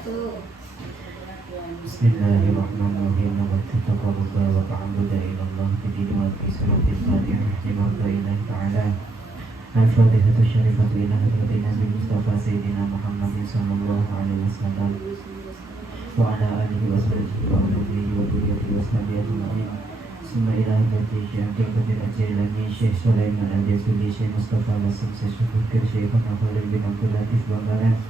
Bismillahirrahmanirrahim. Wa taqarruba wa ta'abbuda ila Allah bi suratil Fatihah lima ilahi ta'ala. Al-Fatihatu syarifatu ila hadratin Nabi Mustafa Sayyidina Muhammadin sallallahu alaihi wasallam wa ala alihi wa sahbihi wa alihi wa dhurriyyatihi wa sahbihi ajma'in. Summa ila hadratin Syekh Qadir Al-Jailani, Syekh Sulaiman Al-Jasuli, Syekh Mustafa Al-Asim, Syekh Syukur, Syekh Khalil bin Abdul Latif Bangkalan,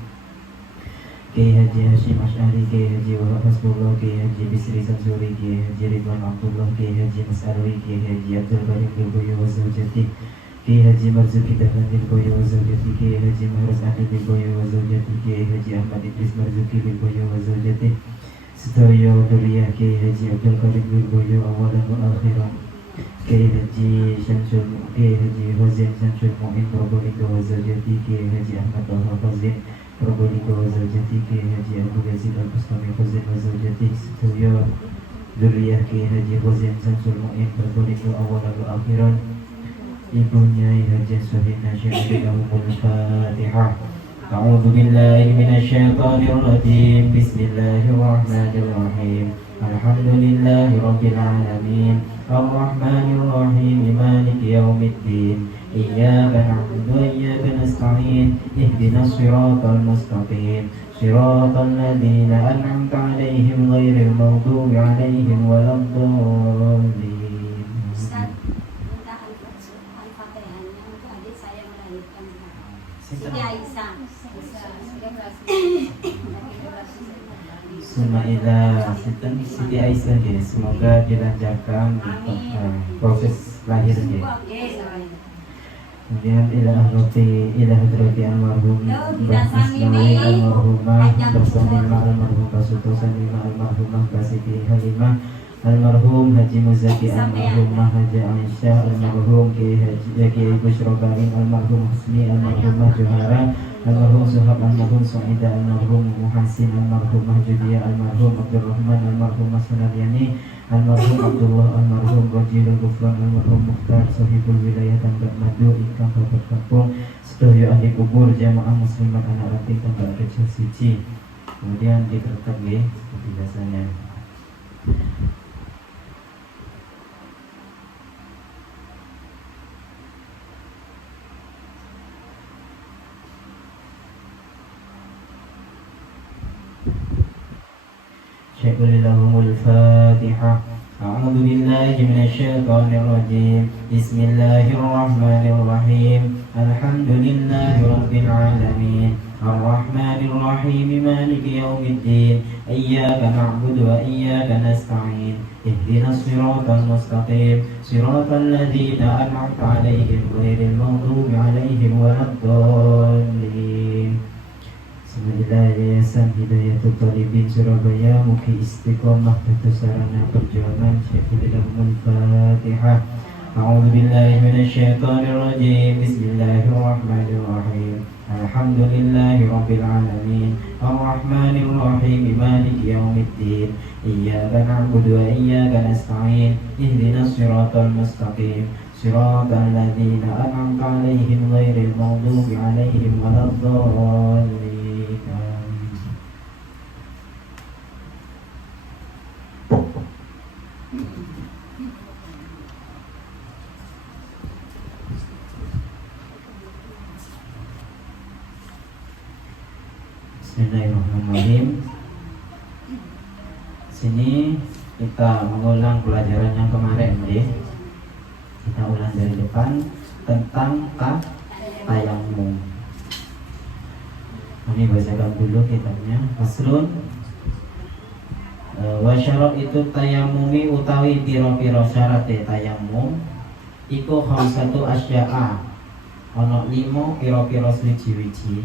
Kiai Haji Hashim Asy'ari, Kiai Haji Wahab Hasbullah, Kiai Haji Bisri Samsuri, Kiai Haji Ridwan Abdullah, Kiai Haji Mas'arwi, Kiai Haji Abdul Karim Bilboyo wa Zawjati, Kiai Haji Marzuki Dahlan Bilboyo wa Zawjati, Kiai Haji Mahruz Adi Bilboyo wa Zawjati, Kiai Haji Ahmad Idris Marzuki Bilboyo wa Zawjati, sedaya dzurriyyah Kiai Haji Abdul Karim Bilboyo awalan wa akhiran, Kiai Haji Syamsul, Kiai Haji Fazil Syamsul Mu'in Probolinggo wa Zawjati, Kiai Haji Ahmad Taha Fazil Probolinggo wa Zawjati, Kiai Haji Abu Yazid Al-Bustami Fazil wa Zawjati, sedaya dzurriyyah Kiai Haji Fazil Syamsul Mu'in Probolinggo awalan wa akhiran, ibunya Haji Sohina Syekh Lahumul Fatihah. A'udzu billahi minasyaitonir rajim. Bismillahirrahmanirrahim. Alhamdulillahi rabbil alamin. Arrahmanir rahim. Maliki yaumiddin. Iyyaka na'budu wa iyyaka nasta'in. Ihdinas siratal mustaqim. Siratal ladzina an'amta 'alaihim ghairil maghdubi 'alaihim waladdallin. Sumailah Siti Aisyah ya, semoga dilancarkan proses lahirnya. Kemudian ila hadrati almarhum Mbah Ismail almarhumah bersanima almarhum Basutosan lima almarhumah Basiti Halimah almarhum Haji Muzaki almarhumah Haji Aisyah almarhum Kiai Busyro Karim almarhum Husni almarhumah Johara almarhum Suhab almarhum Su'ida almarhum Muhassin almarhumah Judia almarhum Abdurrahman almarhumah Sunaryani almarhum Abdullah almarhum Rajilul Gufran almarhum Mukhtar sahibul wilayah Tambak Madu ingkang bapak kampung sedaya ahli kubur jamaah muslimat anak ranting Tambak Rejo siji. Kemudian ditertib nggih seperti biasanya. Syekh lahumul Fatihah. A'udzu billahi minasyaitonir rajim. Bismillahirrahmanirrahim. Alhamdulillahi rabbil alamin. Arrahmanir rahim. Maliki yaumiddin. Iyyaka na'budu wa iyyaka nasta'in. Ihdinas siratal mustaqim. Siratal ladzina an'amta 'alaihim ghairil maghdubi 'alaihim waladdallin. Bismillah, Yayasan Hidayatul Talibin Surabaya, mugi istiqomah dados sarana perjuangan. Syekhul Lahumul Fatihah. A'udzu billahi minasyaitonir rajim. Bismillahirrahmanirrahim. Alhamdulillahi rabbil alamin. Arrahmanir rahim. Maliki yaumiddin. Iyyaka na'budu wa iyyaka nasta'in. Ihdinas siratal mustaqim. Siratal ladzina an'amta 'alaihim ghairil maghdubi 'alaihim waladdallin. Bismillahirrahmanirrahim. Sini kita mengulang pelajaran yang kemarin deh. Kita ulang dari depan tentang tayamum. Kami bacakan dulu kitabnya. Faslun wa syarat itu tayamumi utawi piro-piro syarat tayamum iku khamsatu asya'a. Ana 5 piro-piro swiji-wiji.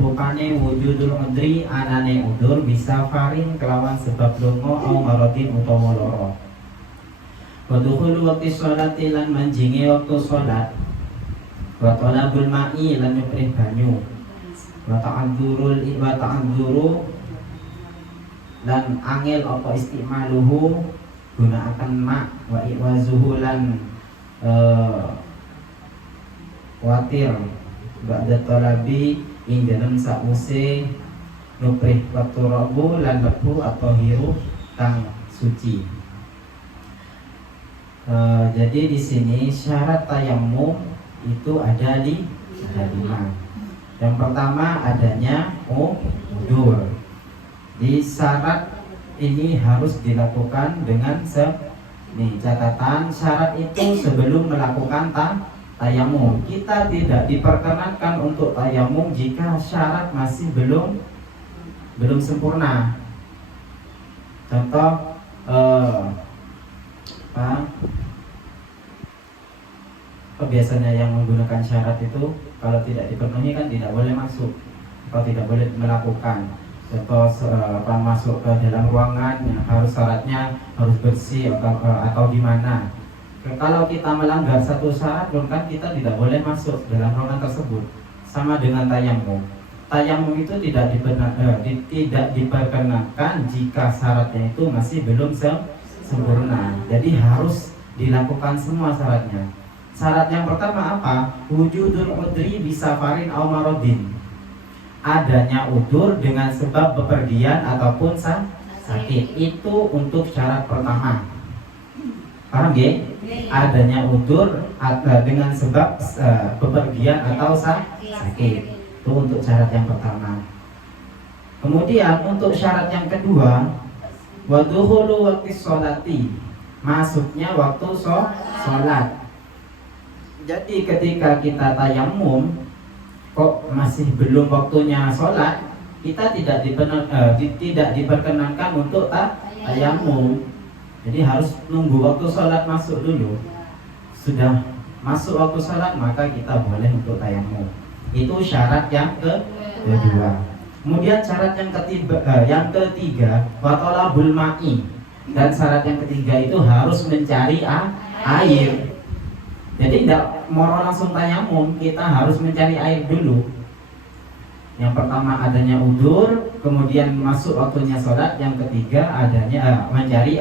Rupane wujudul udri anane udur bisa farin kelawan sebab lunga au marotin utawa lara. Wa dukhul waqti sholati lan manjinge waktu sholat. Wa talabul ma'i lan nyuprih banyu. Wa ta'adzuru lan angel apa istimaluhu gunaaken ma wa iwazuhu lan watir ba'da talabi ing dalam sause nuprih waktu robu lan lebu atau hiru kang suci. Jadi di sini syarat tayamum itu ada 5. Yang pertama adanya udur. Di syarat ini harus dilakukan dengan catatan syarat itu sebelum melakukan tayamum. Kita tidak diperkenankan untuk tayamum jika syarat masih belum sempurna. Contoh biasanya yang menggunakan syarat itu kalau tidak dipenuhi kan tidak boleh masuk atau tidak boleh melakukan. Contoh masuk ke dalam ruangan yang harus syaratnya harus bersih atau di mana. Kalau kita melanggar satu syarat kan kita tidak boleh masuk dalam ruangan tersebut. Sama dengan tayamum. Tayamum itu tidak diperkenankan jika syaratnya itu masih belum sempurna. Jadi harus dilakukan semua syaratnya. Syarat yang pertama apa? Wujudul udri bisafarin aw maradin. Adanya udur dengan sebab bepergian ataupun sakit. Itu untuk syarat pertama. Paham ya? Adanya udur dengan sebab bepergian atau sakit. Itu untuk syarat yang pertama. Kemudian untuk syarat yang kedua, waduhulu waktu sholati, masuknya waktu sholat. Jadi ketika kita tayamum kok masih belum waktunya sholat, kita tidak diperkenankan untuk tayamum. Jadi harus nunggu waktu sholat masuk dulu. Sudah masuk waktu sholat maka kita boleh untuk tayamum. Itu syarat yang kedua. Kemudian syarat yang ketiga watolabul ma'i. Dan syarat yang ketiga itu harus mencari air. Jadi tidak mau langsung tayamum, kita harus mencari air dulu. Yang pertama adanya udur, kemudian masuk waktunya sholat. Yang ketiga adanya mencari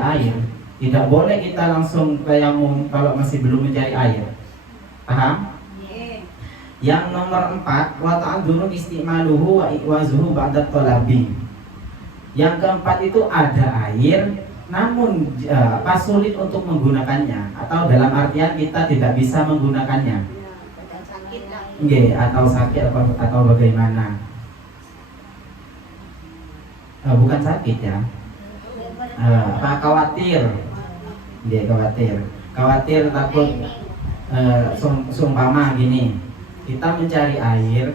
air. Tidak boleh kita langsung tayamum kalau masih belum mencari air. Paham? Yang nomor 4, wa ta'adzuru istimaluhu wa ikwazuhu ba'da talabi. Yang keempat itu ada air namun sulit untuk menggunakannya, atau dalam artian kita tidak bisa menggunakannya. Atau sakit atau bagaimana? Bukan sakit ya. Khawatir takut sumpama gini. Kita mencari air,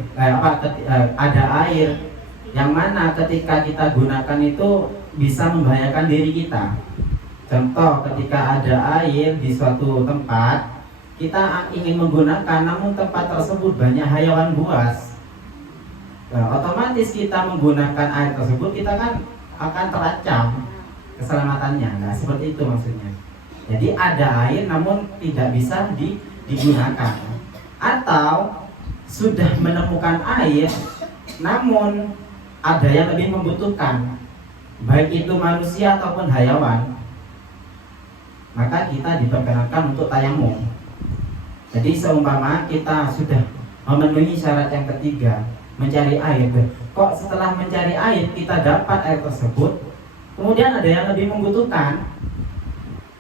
ada air yang mana ketika kita gunakan itu bisa membahayakan diri kita. Contoh ketika ada air di suatu tempat, kita ingin menggunakan namun tempat tersebut banyak hayawan buas. Otomatis kita menggunakan air tersebut, kita kan akan terancam keselamatannya. Nah, seperti itu maksudnya. Jadi ada air namun tidak bisa digunakan. Atau sudah menemukan air namun ada yang lebih membutuhkan, baik itu manusia ataupun hayawan, maka kita diperkenankan untuk tayamum. Jadi seumpama kita sudah memenuhi syarat yang ketiga, mencari air, kok setelah mencari air kita dapat air tersebut, kemudian ada yang lebih membutuhkan,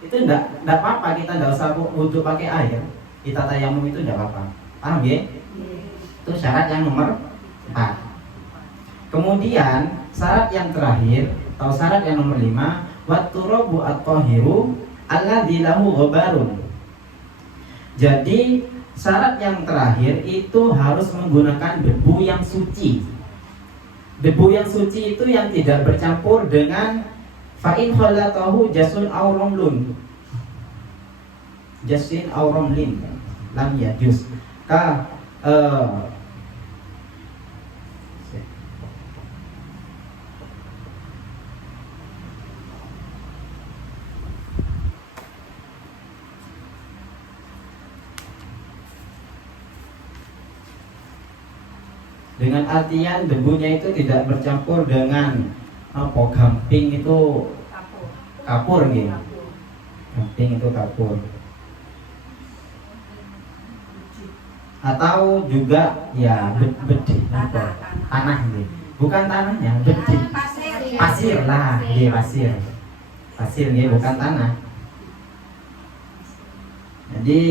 itu enggak apa-apa, kita enggak usah butuh pakai air, kita tayamum itu enggak apa-apa. Paham ya? Itu syarat yang nomor 4. Kemudian syarat yang terakhir atau syarat yang nomor 5, watturabu at-tahiru alladzi lahu ghabarun. Jadi syarat yang terakhir itu harus menggunakan debu yang suci. Debu yang suci itu yang tidak bercampur dengan fa'in khalatahu jasun aw ramlun. Jasin aw ramlin lam yajuz. Dengan artian debunya itu tidak bercampur dengan gamping itu kapur gitu. Gamping itu kapur. Atau juga ya tanah gitu. bukan tanahnya, betul. Pasir lah, nggih pasir. Pasir nggih bukan tanah. Jadi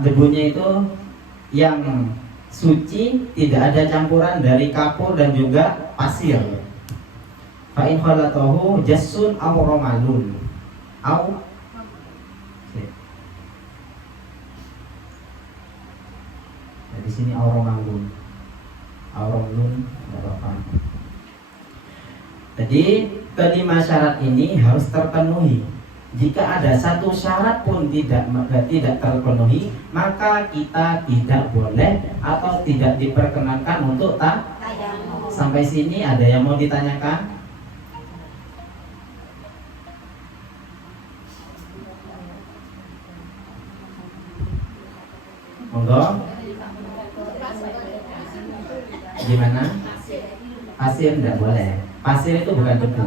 debunya itu yang suci, tidak ada campuran dari kapur dan juga pasir. Fa in khalatahu jassun aw ramalun aw di sini auramalun tidak apa-apa. Jadi kelima syarat ini harus terpenuhi. Jika ada satu syarat pun tidak terpenuhi, maka kita tidak boleh atau tidak diperkenankan untuk tayamum. Sampai sini ada yang mau ditanyakan? Monggo. Gimana? Pasir tidak boleh. Pasir itu bukan debu.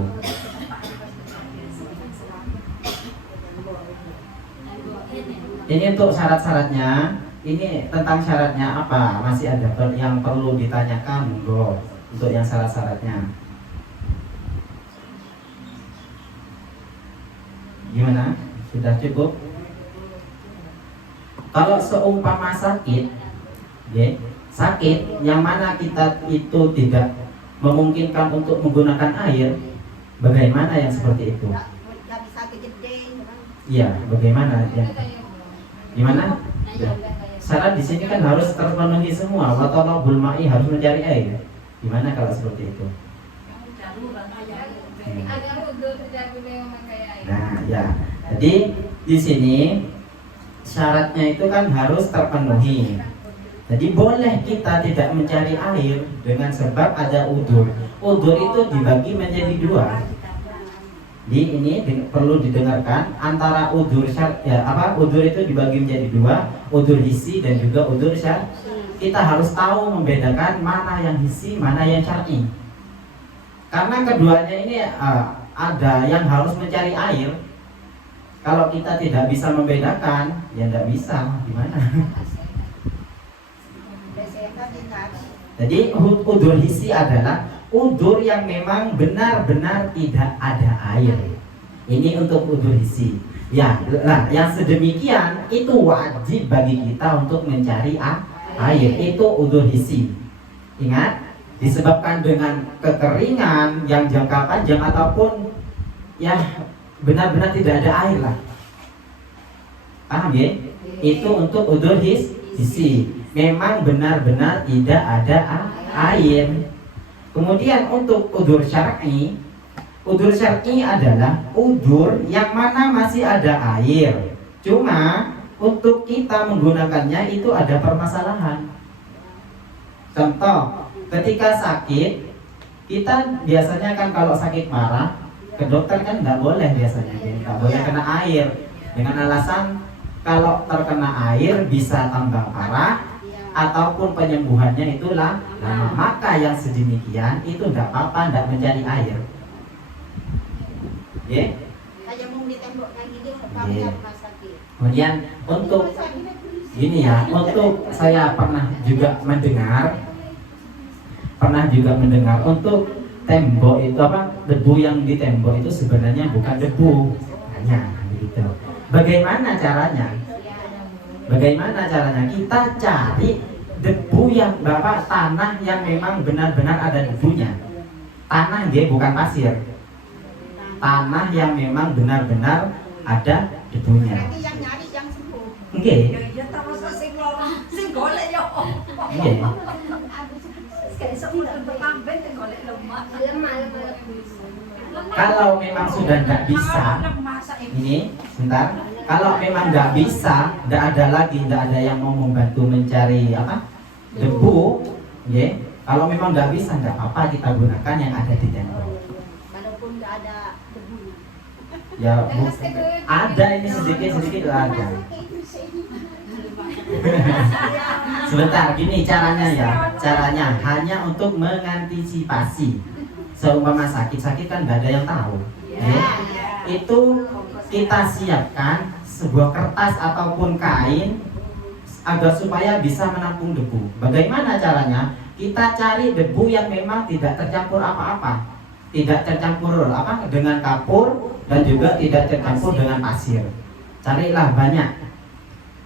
Ini untuk syarat-syaratnya. Ini tentang syaratnya apa? Masih ada yang perlu ditanyakan? Monggo. Untuk yang syarat-syaratnya. Gimana? Sudah cukup? Kalau seumpama sakit, sakit yang mana kita itu tidak memungkinkan untuk menggunakan air, bagaimana yang seperti itu? Iya, bagaimana ya? Gimana? Ya. Syarat di sini kan harus terpenuhi semua. Wa talabul ma'i harus mencari air. Gimana kalau seperti itu? Nah, ya. Jadi di sini syaratnya itu kan harus terpenuhi. Jadi boleh kita tidak mencari air dengan sebab ada udzur. Udzur itu dibagi menjadi dua. Di ini perlu didengarkan antara udzur udzur itu dibagi menjadi dua, udzur hissi dan juga udzur syar'i. Kita harus tahu membedakan mana yang hissi, mana yang syar'i. Karena keduanya ini ada yang harus mencari air. Kalau kita tidak bisa membedakan, ya tidak bisa, gimana? Jadi udzur hissi adalah udzur yang memang benar-benar tidak ada air. Ini untuk udzur hissi. Ya, nah, yang sedemikian itu wajib bagi kita untuk mencari air. Itu udzur hissi. Ingat, disebabkan dengan kekeringan yang jangka panjang ataupun ya benar-benar tidak ada air lah. Paham ya? Itu untuk udzur hissi. Memang benar-benar tidak ada air. Kemudian untuk udzur syar'i adalah udzur yang mana masih ada air. Cuma untuk kita menggunakannya itu ada permasalahan. Contoh, ketika sakit, kita biasanya kan kalau sakit parah ke dokter kan nggak boleh biasanya, nggak boleh kena air dengan alasan kalau terkena air bisa tambah parah ataupun penyembuhannya itu lama. Maka yang sedemikian itu tidak apa-apa tidak mencari air. Kemudian untuk ini ya, untuk saya pernah juga mendengar untuk tembok itu debu yang di tembok itu sebenarnya bukan debu. Hanya begitu. Bagaimana caranya? Kita cari debu yang tanah yang memang benar-benar ada debunya. Tanah bukan pasir. Tanah yang memang benar-benar ada debunya. Yang nyari yang sembuh. Nggih. Ya ta masa sing golek yo. Nggih. Kalau memang sudah tidak bisa, ini sebentar. Kalau memang nggak bisa, tidak ada yang mau membantu mencari debu, ya. Kalau memang nggak bisa, nggak apa-apa kita gunakan yang ada di tembok. Walaupun nggak ada debunya. Ya, ada ini sedikit ada. Sebentar, gini caranya hanya untuk mengantisipasi. Seumpama sakit kan nggak ada yang tahu. Ya. Itu kita siapkan sebuah kertas ataupun kain agar supaya bisa menampung debu. Bagaimana caranya? kita cari debu yang memang tidak tercampur apa-apa, tidak tercampur dengan kapur dan juga tidak tercampur dengan pasir. Carilah banyak.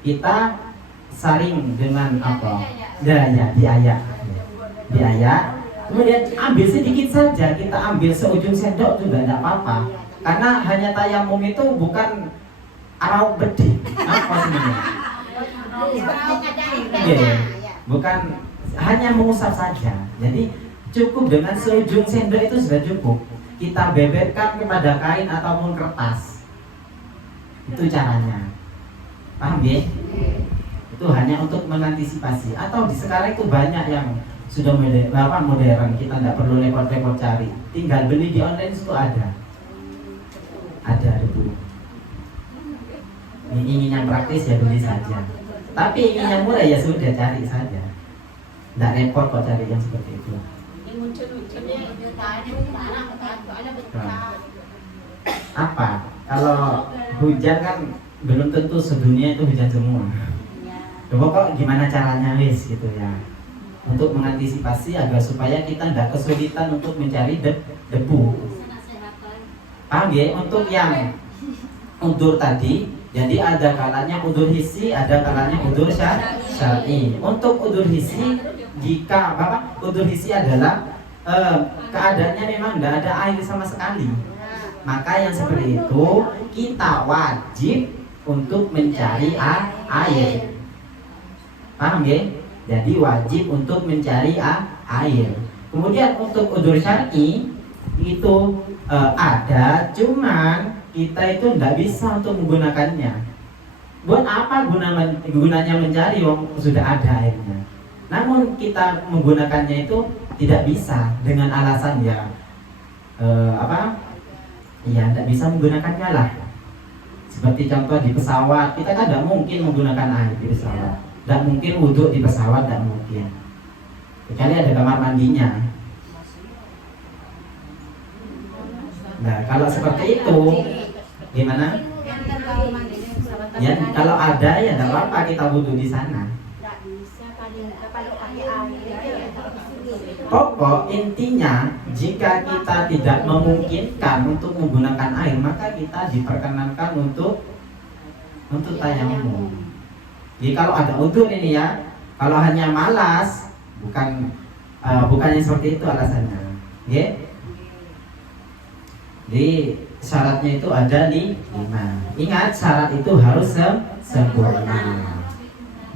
Kita saring dengan apa? Diayak. Kemudian ambil sedikit saja, kita ambil seujung sendok juga tidak apa-apa. Karena hanya tayamum itu bukan arau bedih. Apa sebenarnya? Bukan hanya mengusap saja. Jadi cukup dengan seujung sendok itu sudah cukup. Kita bebetkan kepada kain ataupun kertas. Itu caranya. Paham ya? Itu hanya untuk mengantisipasi. Atau di sekarang itu banyak yang sudah modern. Kita tidak perlu repot-repot cari. Tinggal beli di online itu ada. Ada debu. Ingin yang praktis ya beli saja. Tapi ingin yang murah ya sudah cari saja. Tidak repot kok cari yang seperti itu. Apa? Kalau hujan kan belum tentu sedunia itu hujan semua. Coba kok gimana caranya wis gitu ya. Untuk mengantisipasi agar supaya kita tidak kesulitan untuk mencari debu. Paham ya? Untuk yang udzur tadi, jadi ada kalanya udzur hissi, ada kalanya udzur syar'i. Untuk udzur hissi, jika udzur hissi adalah keadaannya memang tidak ada air sama sekali, maka yang seperti itu kita wajib untuk mencari air. Paham ya? Jadi wajib untuk mencari air. Kemudian untuk udzur syar'i itu ada, cuman kita itu tidak bisa untuk menggunakannya. Buat apa gunanya mencari wong sudah ada airnya? Namun kita menggunakannya itu tidak bisa dengan alasan ya ya tidak bisa menggunakannya lah. Seperti contoh di pesawat, kita kan tidak mungkin menggunakan air di pesawat. Tidak mungkin wudhu di pesawat, tidak mungkin. Kecuali ada kamar mandinya. Nah, kalau seperti itu gimana? Ya, kalau ada ya tidak apa-apa kita wudhu di sana. Pokok intinya jika kita tidak memungkinkan untuk menggunakan air, maka kita diperkenankan untuk tayamum. Jadi kalau ada udzur ini ya, kalau hanya malas bukannya seperti itu alasannya. Okay? Jadi syaratnya itu ada di 5. Ingat syarat itu harus sempurna.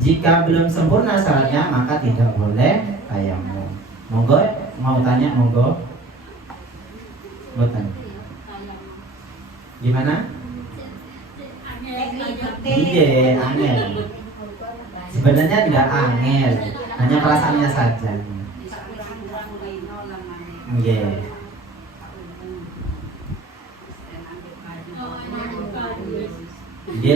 Jika belum sempurna syaratnya maka tidak boleh tayamum. Monggo, mau tanya monggo. Bukan. Gimana? Iya, angel. Sebenarnya tidak angel, hanya perasaannya saja. Iya. Dia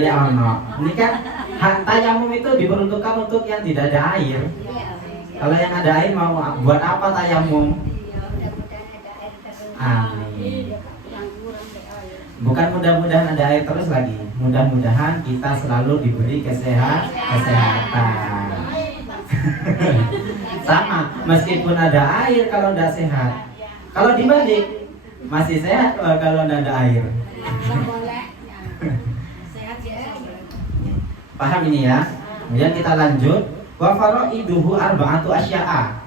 ini kan tayamum itu diperuntukkan untuk yang tidak ada air. Kalau yang ada air mau buat apa tayamum? Amin. Bukan mudah-mudahan ada air terus lagi. Mudah-mudahan kita selalu diberi kesehatan. Sama, meskipun ada air kalau tidak sehat. Kalau dibalik masih sehat kalau tidak ada air. Paham ini ya? Kemudian kita lanjut. Wa faraiduhu arba'atu asya'a.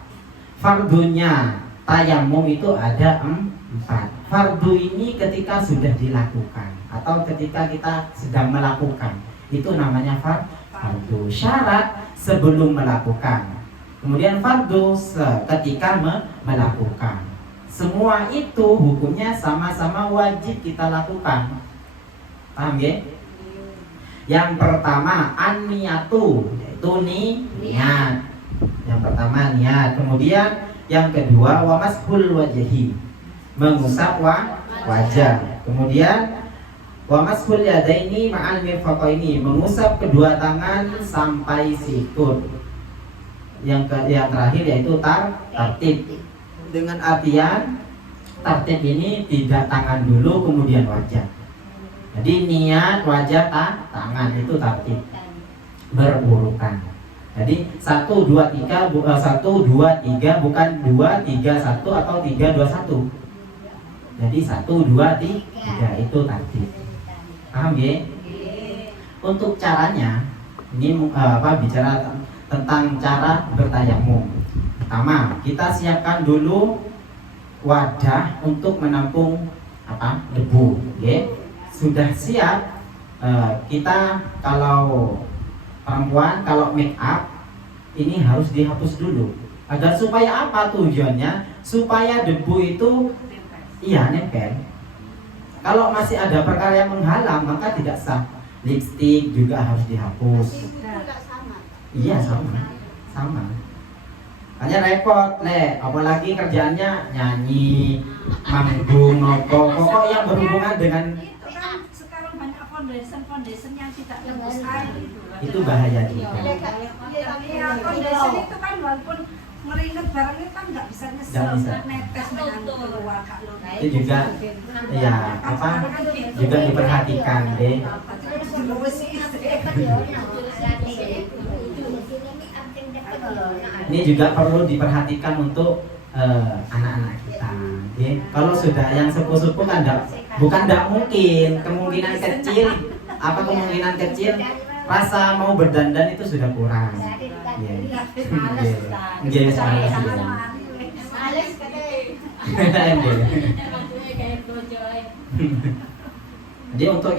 Fardunya tayamum itu ada 4. Fardu ini ketika sudah dilakukan atau ketika kita sedang melakukan, itu namanya fardu. Syarat sebelum melakukan. Kemudian fardu ketika melakukan. Semua itu hukumnya sama-sama wajib kita lakukan. Paham ya? Yang pertama an-niyatu, yaitu niat. Yang pertama niat. Kemudian yang kedua wa mashul wajhi, mengusap wajah. Kemudian wa mashul yadaini ma'al mirfaqaini, mengusap kedua tangan sampai sikut. Yang terakhir yaitu tartib. Dengan artian tartib ini tidak tangan dulu kemudian wajah. Jadi niat, wajah, tangan itu tartib, berurutan. Jadi 1 2 3 1 2 3 bukan 2 3 1 atau 3 2 1. Jadi 1 2 3 itu tartib. Paham ya? Untuk caranya ini bicara tentang cara bertayamum. Pertama, kita siapkan dulu wadah untuk menampung debu, ya. Sudah siap, kita kalau perempuan kalau make up ini harus dihapus dulu. Agar supaya apa tujuannya? Supaya debu itu nempel. Kalau masih ada perkara yang menghalang maka tidak sah. Lipstik juga harus dihapus. Iya sama. Hanya repot, apalagi kerjaannya nyanyi, manggung, pokok yang berhubungan dengan Itu kan sekarang banyak foundation yang tidak tembus air itu bahaya juga. Ya, foundation itu kan walaupun ngeringet barangnya kan nggak bisa Nggak nyesel, bisa. netes dengan keluar kalau Itu juga juga diperhatikan deh. Ini juga perlu diperhatikan untuk anak-anak kita. Ya. Kalau sudah yang sepuh-sepuh kan bukan mungkin, kemungkinan kecil rasa mau berdandan itu sudah kurang. Ya. Nggih, males. Jadi untuk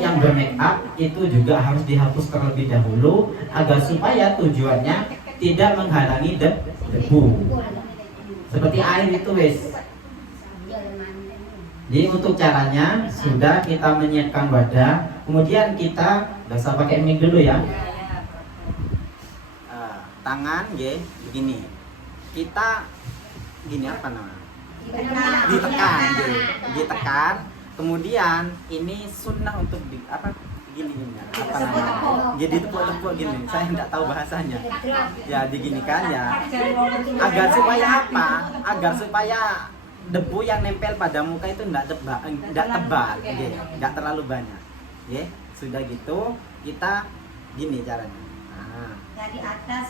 yang bermake up itu juga harus dihapus terlebih dahulu agar supaya tujuannya tidak menghalangi debu. Seperti air itu wes. Jadi untuk caranya sudah kita menyiapkan wadah, kemudian kita nggak usah pakai mic dulu ya. Tangan begini. Kita gini apa namanya? Ditekan. Kemudian ini sunnah untuk gini apa namanya? Jadi tepuk-tepuk gini. Saya tidak tahu bahasanya. Ya diginikan ya. Agar supaya apa? Agar supaya debu yang nempel pada muka itu tidak tebal, tidak terlalu banyak. Ya, sudah gitu kita gini caranya. Nah,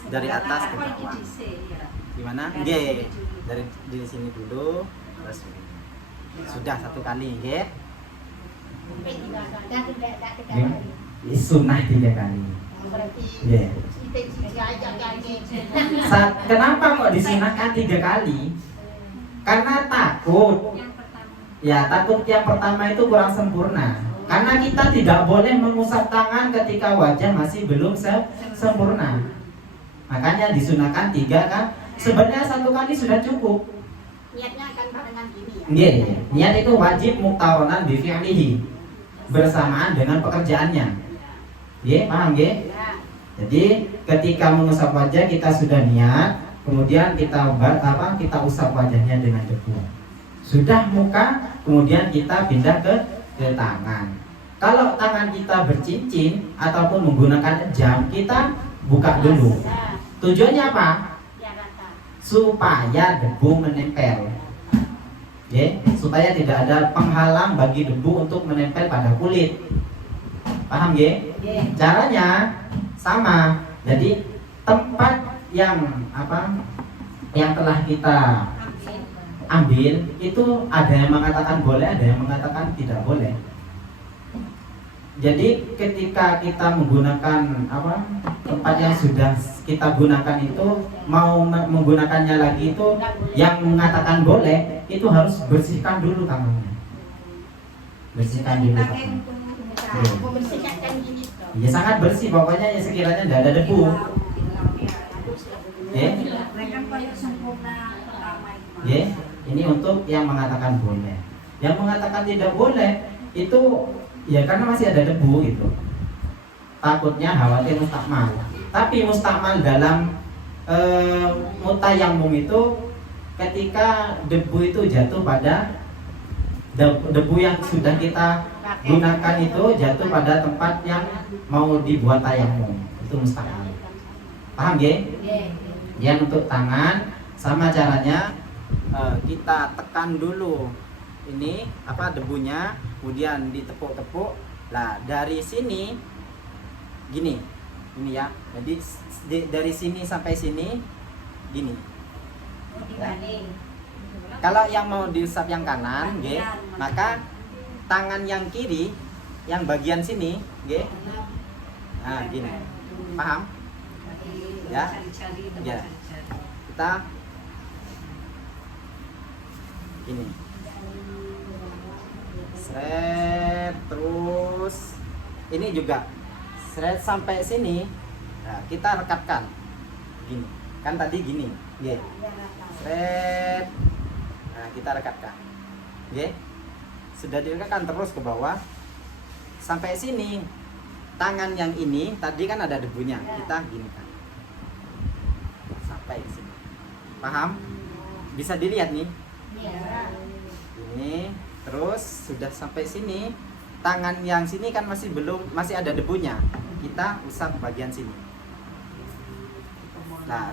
dari atas ke bawah. Gimana? Dari sini dulu terus sudah 1 kali, ya. Ini sunnah 3 kali. Ya. Kenapa kok disunahkan 3 kali? Karena takut. Ya, takut yang pertama itu kurang sempurna. Karena kita tidak boleh mengusap tangan ketika wajah masih belum sempurna. Makanya disunahkan 3 kan. Sebenarnya 1 kali sudah cukup. Niatnya akan barengan gini ya. Niat itu wajib muqtaronan bi fi'lihi, bersamaan dengan pekerjaannya. Paham nggih? Ya. Jadi ketika mengusap wajah kita sudah niat, kemudian kita usap wajahnya dengan debu. Sudah muka, kemudian kita pindah ke tangan. Kalau tangan kita bercincin ataupun menggunakan jam, kita buka dulu. Tujuannya apa? Supaya debu menempel. Supaya tidak ada penghalang bagi debu untuk menempel pada kulit. Paham ya? Caranya sama. Jadi tempat yang telah kita ambil itu ada yang mengatakan boleh, ada yang mengatakan tidak boleh. Jadi ketika kita menggunakan tempat yang sudah kita gunakan itu, mau menggunakannya lagi itu yang mengatakan boleh, itu harus bersihkan dulu tangannya. Bersihkan dulu tangannya. Ya sangat bersih, pokoknya ya sekiranya tidak ada debu. Ini untuk yang mengatakan boleh. Yang mengatakan tidak boleh itu ya karena masih ada debu gitu. Takutnya khawatir mustakmal. Tapi mustakmal dalam mutayammum itu ketika debu itu jatuh pada debu yang sudah kita gunakan itu jatuh pada tempat yang mau dibuat tayammum, itu mustakmal. Paham ya? Yang untuk tangan sama caranya kita tekan dulu ini debunya, kemudian ditepuk-tepuk. Lah dari sini gini, Ini ya. Jadi dari sini sampai sini gini. Kalau yang mau diusap yang kanan, nggih, maka tangan yang kiri yang bagian sini, nggih. Nah, gini. Paham? Ya. Ya. Kita gini. Seret terus ini juga seret sampai sini. Nah, kita rekatkan. Gini. Kan tadi gini, nggih. Seret. Nah, kita rekatkan. Nggih. Sudah direkatkan terus ke bawah sampai sini. Tangan yang ini tadi kan ada debunya. Kita gini kan. Sampai sini. Paham? Bisa dilihat nih. Ini terus sudah sampai sini. Tangan yang sini kan masih ada debunya. Kita usap bagian sini. Nah,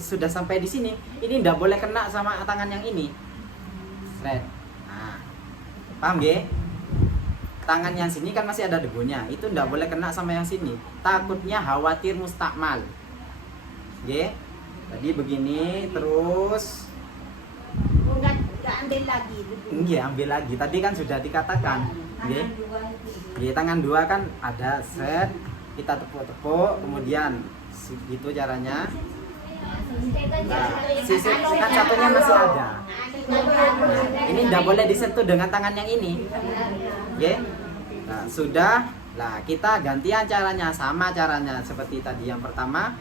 sudah sampai di sini. Ini tidak boleh kena sama tangan yang ini. Seret. Nah, paham ya? Tangan yang sini kan masih ada debunya. Itu tidak boleh kena sama yang sini. Takutnya khawatir mustakmal. Ya. Tadi begini terus. Enggak ambil lagi. Iya, ambil lagi. Tadi kan sudah dikatakan. Ya. Di tangan dua kan ada set. Kita tepuk-tepuk, kemudian gitu caranya. Nah, sisi kan satunya masih ada. Ini tidak boleh disentuh dengan tangan yang ini. Ya. Nah, sudah. Nah, kita gantian caranya, sama caranya seperti tadi yang pertama.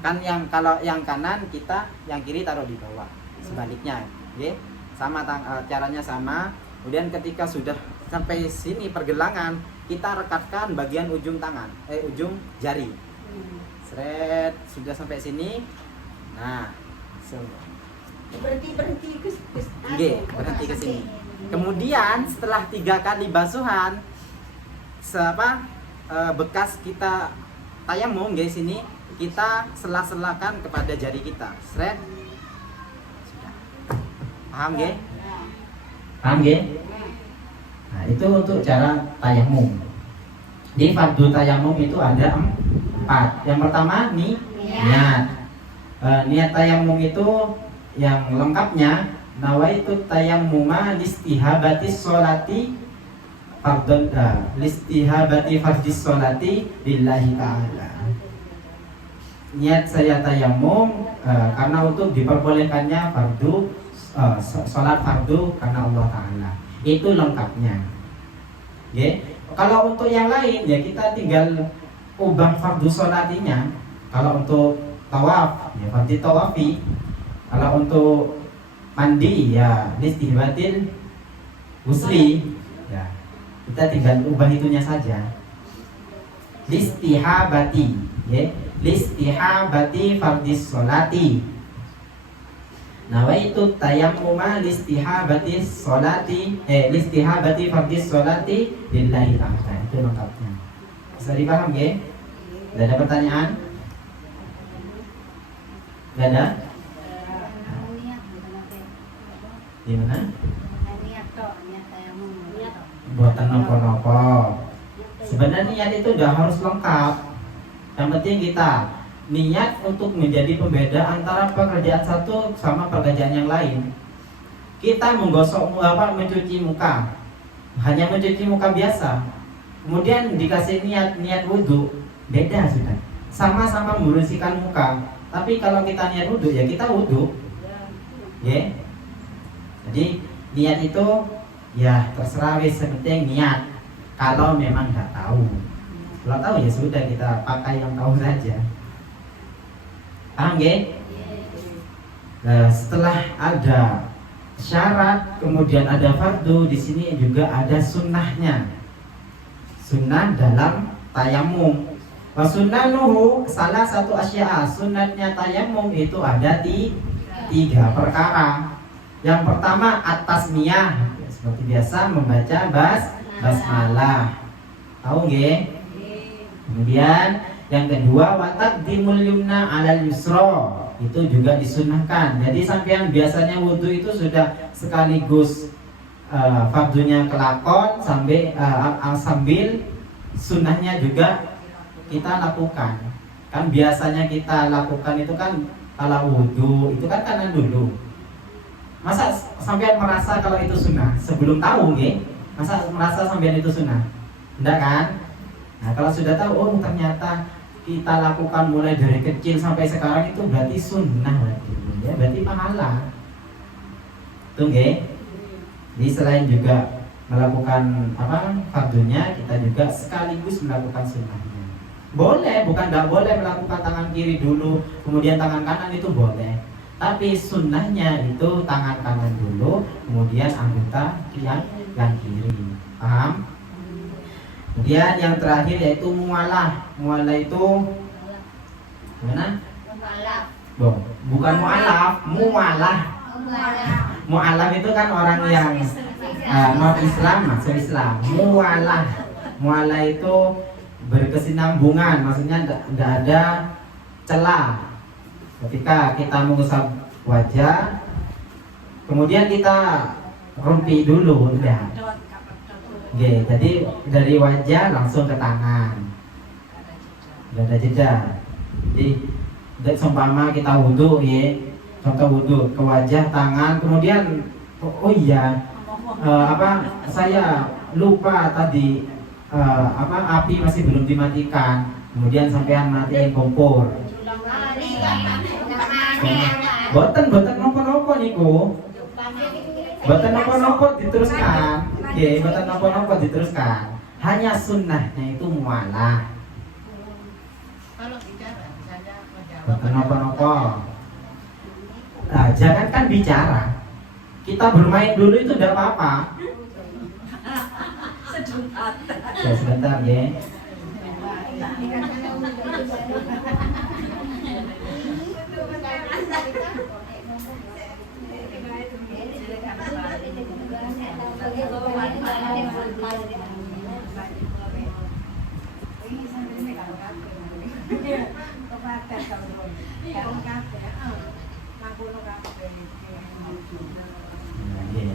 Kan kalau yang kanan kita yang kiri taruh di bawah. Sebaliknya, ya. Sama caranya sama. Kemudian ketika sudah sampai sini pergelangan, kita rekatkan bagian ujung ujung jari. Seret, sudah sampai sini. Nah, Berhenti berhenti ke sini. Kemudian setelah 3 kali basuhan, bekas kita tayamum guys ini kita sela-selakan kepada jari kita. Seret. Sudah. Paham nggih? Paham nggih? Nah, itu untuk cara tayamum. Di fardu tayamum itu ada 4. Yang pertama niat. Niat tayamum itu yang lengkapnya nawaitu tayammuma listihabati sholati fardun listihabati fardis sholati lillahi ta'ala. Niat saya tayamum karena untuk diperbolehkannya sholat fardu karena Allah Ta'ala. Itu lengkapnya. Okay? Kalau untuk yang lain ya kita tinggal ubah fardu sholatinya. Kalau untuk tawaf ya fardu tawafi. Kalau untuk mandi ya listihbatil ghusli ya kita tinggal ubah itunya saja. Listihabati ya listihabati fardis sholati. Nawaitu tayammuma listihabati sholati listihabati fardis sholati lillahi ta'ala. Itu lengkapnya. Bisa dipaham ya? Tidak ada pertanyaan? Tidak ada? Gimana? Buatan nopo-nopo. Sebenarnya niat itu udah harus lengkap. Yang penting kita niat untuk menjadi pembeda antara pekerjaan satu sama pekerjaan yang lain. Kita mencuci muka, hanya mencuci muka biasa. Kemudian dikasih niat wudhu, beda sudah. Sama-sama membersihkan muka. Tapi kalau kita niat wudhu ya kita wudhu. Ya. Jadi niat itu ya terserah penting niat. Kalau memang nggak tahu, kalau tahu ya sudah kita pakai yang tahu saja. Paham ya? Nah, setelah ada syarat, kemudian ada fardu, di sini juga ada sunnahnya. Sunnah dalam tayamum. Wa sunnanuhu salah satu asya'a. Sunnahnya tayamum itu ada 3 perkara. Yang pertama at-tasmiyah, seperti biasa membaca basmalah. Tahu nggih? Kemudian yang kedua wa taqdimul yumna 'alal yusra. Itu juga disunahkan. Jadi sampean biasanya wudu itu sudah sekaligus fardunya kelakon sambil sunnahnya juga kita lakukan. Kan biasanya kita lakukan itu kan kalau wudhu itu kan kanan dulu. Masa sampean merasa kalau itu sunnah sebelum tahu nggih? Masa merasa sampean itu sunnah? Enggak kan? Nah, kalau sudah tahu, oh ternyata kita lakukan mulai dari kecil sampai sekarang itu berarti sunnah berarti. Ya, berarti pahala. Tuh nggih. Jadi selain juga melakukan fardunya, kita juga sekaligus melakukan sunnahnya. Boleh, bukan nggak boleh melakukan tangan kiri dulu, kemudian tangan kanan, itu boleh. Tapi sunnahnya itu tangan kanan dulu, kemudian anggota yang kiri. Paham? Kemudian yang terakhir yaitu mualah. Mualah itu mana? Bukan mualaf, mualah. Mualaf itu kan orang yang non Islam, masuk Islam. Mualah itu berkesinambungan, maksudnya tidak ada celah. Ketika kita mengusap wajah, kemudian kita rumpi dulu, udah. Oke, jadi dari wajah langsung ke tangan, tidak ada jeda. Jadi seumpama kita wudhu, ya, contoh wudhu ke wajah, tangan, kemudian oh iya, saya lupa tadi api masih belum dimatikan, kemudian sampean matiin kompor. Boten nopo niku. Boten nopo diteruskan. Oke, boten nopo diteruskan. Hanya sunnahnya itu mualah. Boten nopo. Nah, jangankan bicara. Kita bermain dulu itu tidak apa-apa. Ya, sebentar ya.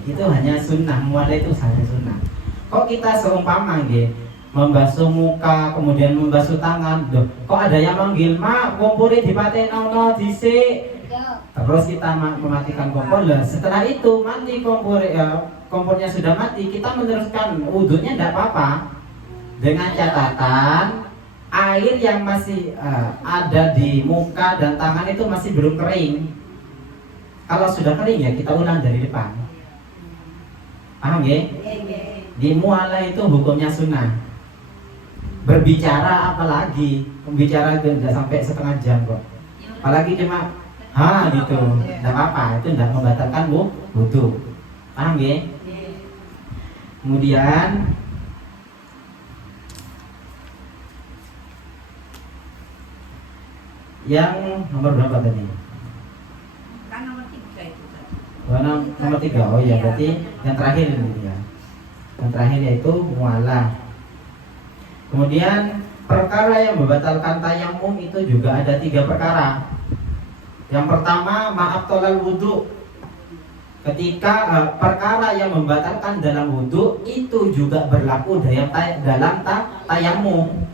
Itu hanya sunnah, mualah itu hanya sunnah. Kok kita seumpama nggih membasuh muka kemudian membasuh tangan, loh, kok ada yang manggil mak kompore dipatenono dhisik. Terus kita mematikan kompor, lah setelah itu mati kompornya sudah mati, kita meneruskan wudhunya tidak apa-apa, dengan catatan air yang masih ada di muka dan tangan itu masih belum kering. Kalau sudah kering ya kita ulang dari depan. Paham ya? Di mualah itu hukumnya sunnah. Berbicara apalagi, pembicara itu tidak sampai setengah jam kok. Apalagi cuma gitu, tidak apa-apa, itu tidak membatalkan wudhu. Paham ya? Kemudian yang nomor berapa tadi? Kan nomor 3 itu kan. Nomor 3, oh iya, berarti yang terakhir ini ya. Yang terakhir yaitu mualah. Kemudian perkara yang membatalkan tayamum itu juga ada 3 perkara. Yang pertama, maaf tolal wudhu. Ketika perkara yang membatalkan dalam wudhu itu juga berlaku dalam tayamum.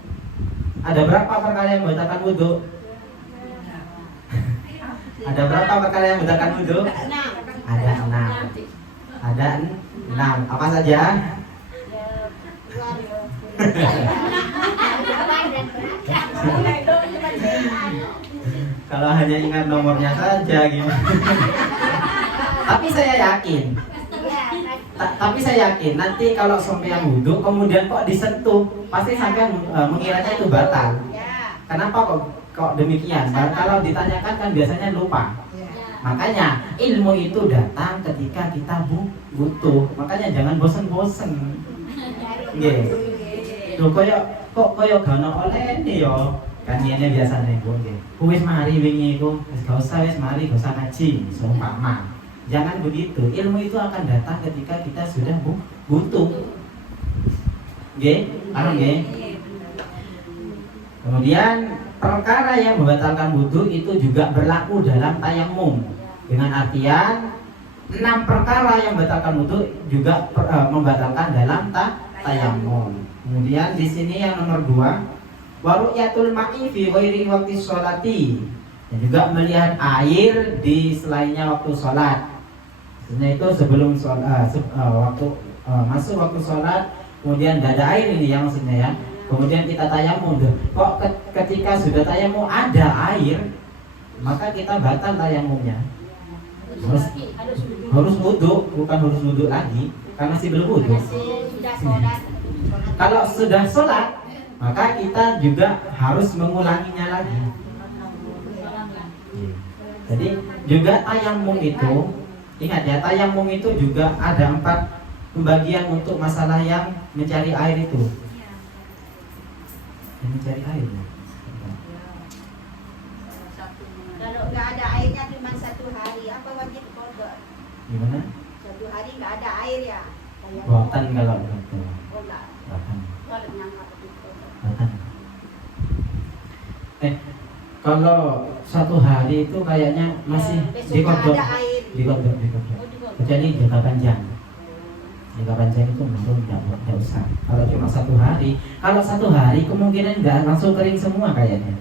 Ada berapa perkara yang membatalkan wudhu? Ada berapa perkara yang membatalkan wudhu? Ada 6. Ada 6. Apa saja? Kalau hanya ingat nomornya saja gimana? Tapi saya yakin nanti kalau sampean wudhu kemudian kok disentuh, pasti sampean mengiranya itu batal. Kenapa kok demikian? Kalau ditanyakan kan biasanya lupa. Makanya ilmu itu datang ketika kita butuh. Makanya jangan bosen-bosen. Nggih. Lho koyo gak ono olehne yo. Kan ngene biasane Bu nggih. Wis mari wingi iku, wis gak usah ngaji, seumpama. Jangan begitu. Ilmu itu akan datang ketika kita sudah butuh. Nggih? Paham nggih? Kemudian perkara yang membatalkan wudhu itu juga berlaku dalam tayamum. Dengan artian 6 perkara yang membatalkan wudhu juga membatalkan dalam tayamum. Kemudian di sini yang nomor 2 Wa ru'yatul ma'i fi ghairi waqti sholati. Dan juga melihat air di selainnya waktu sholat. Maksudnya itu sebelum sholat, masuk waktu sholat, kemudian tidak ada air ini ya maksudnya ya. Kemudian kita tayamum. Kok ketika sudah tayamum ada air, maka kita batal tayamumnya. Harus wudhu, bukan harus wudhu lagi, karena masih belum wudhu. Kalau sudah sholat, maka kita juga harus mengulanginya lagi. Jadi juga tayamum itu, ingat ya, tayamum itu juga ada 4 pembagian untuk masalah yang mencari air itu. Yang mencari air. Kalau nggak ada airnya cuma 1 hari, apa wajib kodok? Gimana? 1 hari nggak ada air ya? Buatan kalau gitu. Oh enggak. Buatan. Kalau nyangka begitu. Buatan. Kalau 1 hari itu kayaknya masih dikodok. ada air. Dikodok. Kecuali jangka panjang. Jangka panjang itu belum nggak usah. Kalau cuma 1 hari, kalau 1 hari kemungkinan nggak langsung kering semua kayaknya,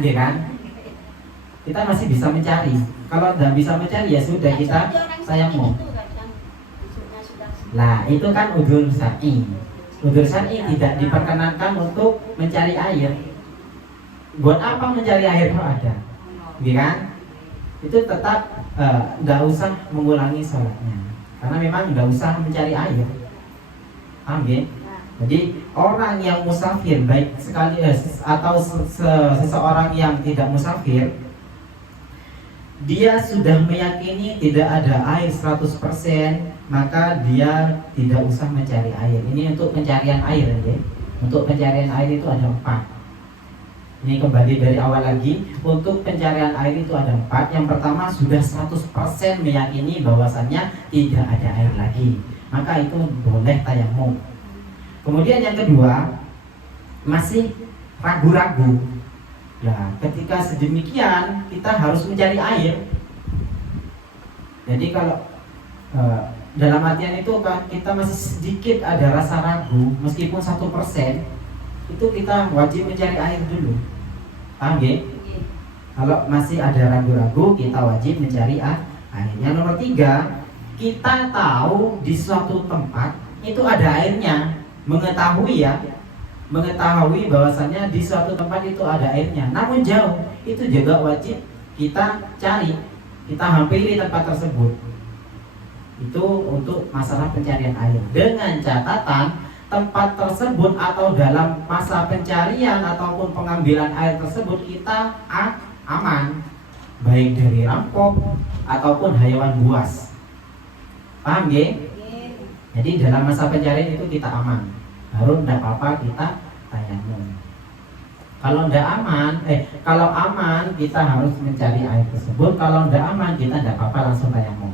iya kan? Kita masih bisa mencari. Kalau nggak bisa mencari ya sudah kita tayamum. Lah itu kan udzur syar'i. Udzur syar'i tidak diperkenankan untuk mencari air. Buat apa mencari air kalau ada? Iya kan? Itu tetap nggak usah mengulangi sholatnya. Karena memang nggak usah mencari air. Paham ya? Jadi orang yang musafir baik sekali atau seseorang yang tidak musafir, dia sudah meyakini tidak ada air 100%, maka dia tidak usah mencari air. Ini untuk pencarian air ya. Untuk pencarian air itu ada 4. Ini kembali dari awal lagi. Untuk pencarian air itu ada 4. Yang pertama sudah 100% meyakini bahwasannya tidak ada air lagi, maka itu boleh tayamum. Kemudian yang kedua, masih ragu-ragu. Nah, ketika sedemikian kita harus mencari air. Jadi kalau dalam artian itu kan kita masih sedikit ada rasa ragu, meskipun 1%, itu kita wajib mencari air dulu. Paham ya? Kalau masih ada ragu-ragu, kita wajib mencari air. Yang nomor 3, kita tahu di suatu tempat itu ada airnya, mengetahui bahwasannya di suatu tempat itu ada airnya, namun jauh, itu juga wajib kita cari, kita hampiri tempat tersebut. Itu untuk masalah pencarian air. Dengan catatan tempat tersebut atau dalam masa pencarian ataupun pengambilan air tersebut kita aman, baik dari rampok ataupun hayawan buas. Paham ya? Jadi dalam masa pencarian itu kita aman. Baru tidak apa-apa kita tayamum. Kalau aman kita harus mencari air tersebut. Kalau tidak aman kita tidak apa-apa langsung tayamum.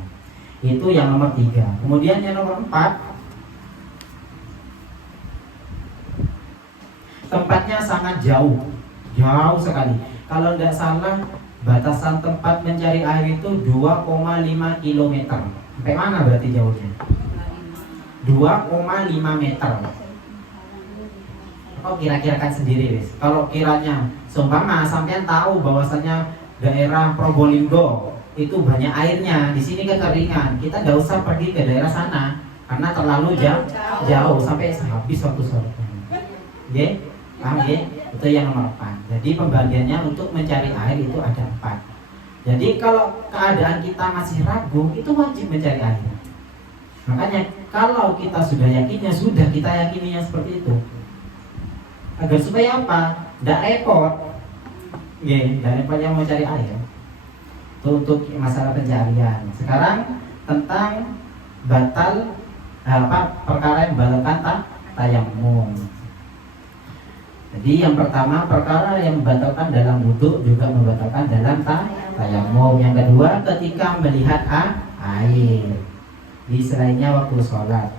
Itu yang nomor 3. Kemudian yang nomor 4, tempatnya sangat jauh sekali. Kalau tidak salah batasan tempat mencari air itu 2,5 km. Sampai mana berarti jauhnya? 2,5 meter. Kau kira-kirakan sendiri, wis. Kalau kiranya seumpama sampean tahu bahwasanya daerah Probolinggo itu banyak airnya, di sini kekeringan, kita nggak usah pergi ke daerah sana karena terlalu jauh sampai habis waktu sholat. Oke? Paham ya? Itu yang nomor 4. Jadi pembagiannya untuk mencari air itu ada 4. Jadi kalau keadaan kita masih ragu, itu wajib mencari air. Makanya kalau kita sudah yakinnya, sudah kita yakininya seperti itu. Agar supaya apa? Tidak repot. Tidak repot yang mau cari air. Itu untuk masalah pencarian. Sekarang tentang perkara yang membatalkan tayamum. Jadi yang pertama, perkara yang membatalkan dalam wudhu juga membatalkan dalam tayamum. Yang kedua, ketika melihat air di selainnya waktu sholat.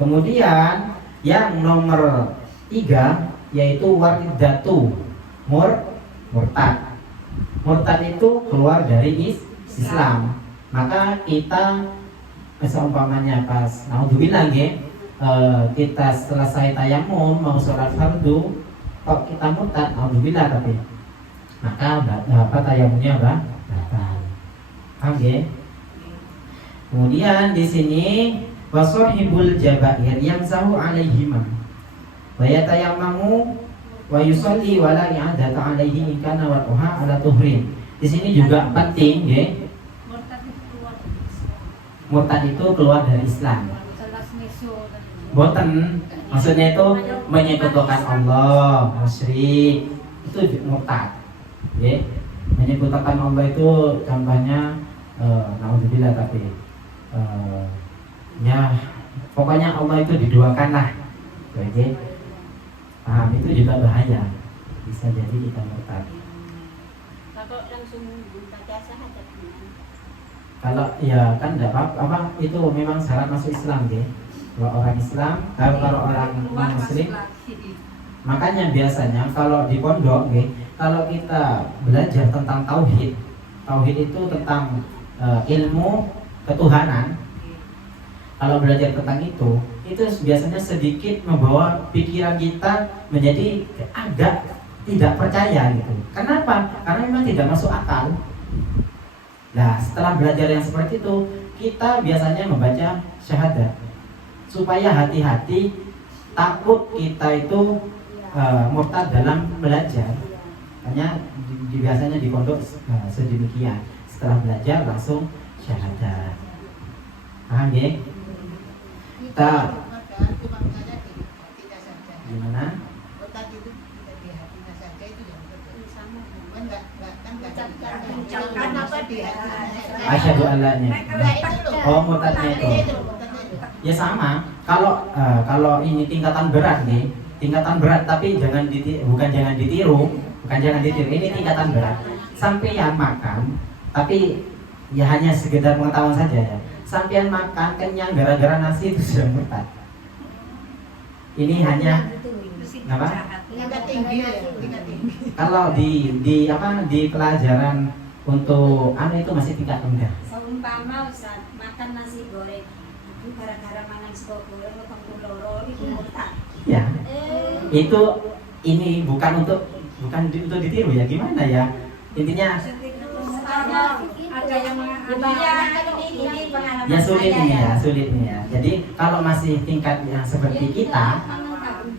Kemudian yang nomor 3 yaitu waridatu murtad. Murtad itu keluar dari Islam. Maka kita seumpamanya pas naudzubillah kita selesai tayamum mau sholat fardu, kok kita murtad, alhamdulillah tapi maka tayamumnya batal. Paham ya? Kemudian di sini wasahibul jabair yamsahu alaihima wa yatayammamu wa yusalli wa la i'adata alaihi in kana waqaha ala tuhrin. Di sini juga penting ya. Murtad itu keluar dari Islam. Boten, maksudnya itu menyekutukan Allah, musyrik, itu murtad. Ya. Menyekutukan Allah itu contohnya naudzubillah tapi ya pokoknya Allah itu diduakan lah. Oke. Paham, itu juga bahaya. Bisa jadi kita murtad. Kalau langsung baca syahadat. Kalau ya kan enggak apa itu memang syarat masuk Islam deh. Kalau orang Islam, kalau orang non-muslim, makanya biasanya kalau di pondok kalau kita belajar tentang tauhid itu tentang ilmu ketuhanan. Kalau belajar tentang itu biasanya sedikit membawa pikiran kita menjadi agak tidak percaya gitu. Kenapa? Karena memang tidak masuk akal. Nah, setelah belajar yang seperti itu, kita biasanya membaca syahadat supaya hati-hati, takut kita itu murtad dalam belajar. Hanya biasanya di pondok sedemikian. Setelah belajar langsung syahadat. Paham ya? Kita gimana? Asyhadu an la oh murtadnya itu ya sama. Kalau ini tingkatan berat nih, tingkatan berat tapi bukan jangan ditiru. Ini tingkatan berat. Sampeyan makan tapi ya hanya sekedar pengetahuan saja ya. Sampeyan makan kenyang gara-gara nasi itu sudah murtad. Ini hanya apa? Tingkat tinggi. Kalau di pelajaran untuk itu masih tingkat rendah. Seumpama Ustaz makan nasi goreng itu gara-gara mangan sego goreng atau loro itu murtad. Ya. Itu ini bukan untuk ditiru ya, gimana ya? Intinya ada yang ini pengalaman ya sulit ini ya. Jadi kalau masih tingkat yang seperti kita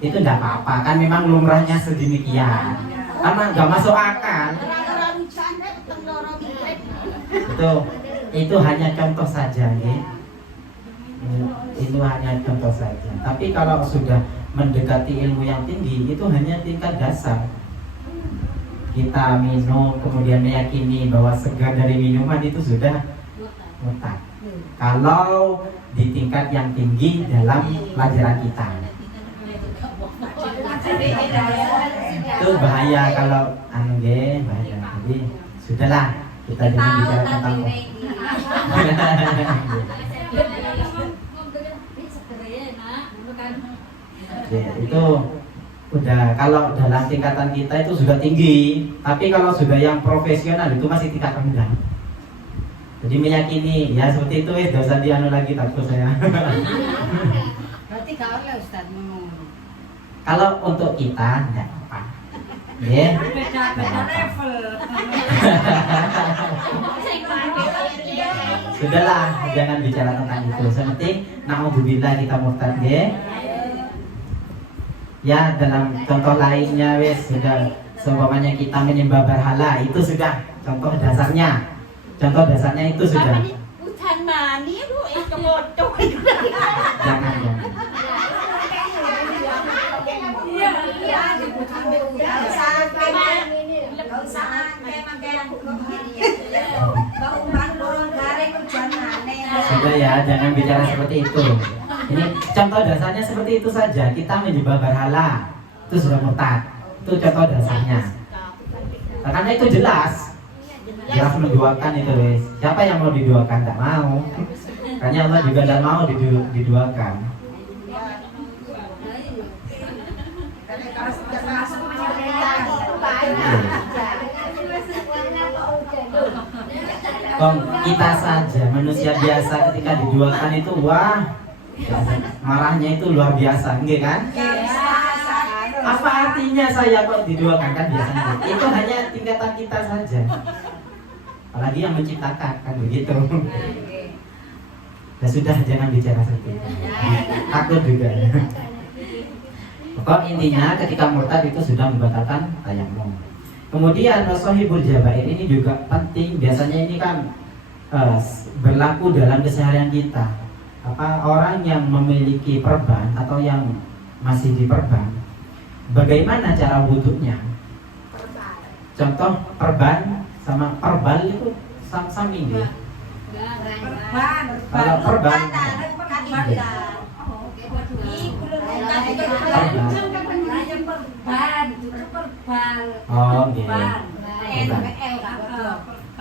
itu enggak apa-apa, kan memang lumrahnya sedemikian. Karena enggak masuk akal. Itu hanya contoh saja ya. Itu hanya contoh saja. Tapi kalau sudah mendekati ilmu yang tinggi itu hanya tingkat dasar. Kita minum kemudian meyakini bahwa segar dari minuman itu sudah murtad. Kalau di tingkat yang tinggi dalam pelajaran kita. Itu bahaya kalau bahaya. Jadi sudahlah kita jangan bicara tentang itu udah kalau dalam tingkatan kita itu sudah tinggi, tapi kalau sudah yang profesional itu masih tingkat rendah. Jadi meyakini ya seperti itu tidak usah dianu lagi takut saya. Berarti kalau Ustaz menurut. Kalau untuk kita tidak apa. Ya. beda level. Sudahlah, jangan bicara tentang itu. Seperti naudzubillah kita murtad ya. Ya dalam contoh lainnya sudah seumpamanya kita menyembah berhala itu sudah contoh dasarnya itu sudah Hutan mani lu kemocok. jangan sudah ya, jangan bicara seperti itu. Ini contoh dasarnya seperti itu saja. Kita menyembah berhala itu sudah murtad. Itu contoh dasarnya. Karena itu jelas menduakan itu guys. Siapa yang mau diduakan? Tidak mau. Karena Allah juga tidak mau diduakan. Kita saja manusia biasa ketika diduakan itu wah marahnya itu luar biasa, enggak kan? Apa artinya saya kok diduakan kan biasanya? Itu hanya tingkatan kita saja. Apalagi yang menciptakan kan begitu. Ya sudah, jangan bicara seperti itu. Takut juga. Pokok intinya ketika murtad itu sudah membatalkan tayamum. Kemudian shahibul jabair ini juga penting. Biasanya ini kan berlaku dalam keseharian kita. Orang yang memiliki perban atau yang masih diperban, bagaimana cara wudhunya? Contoh perban sama perbal itu sami ya. Kalau perban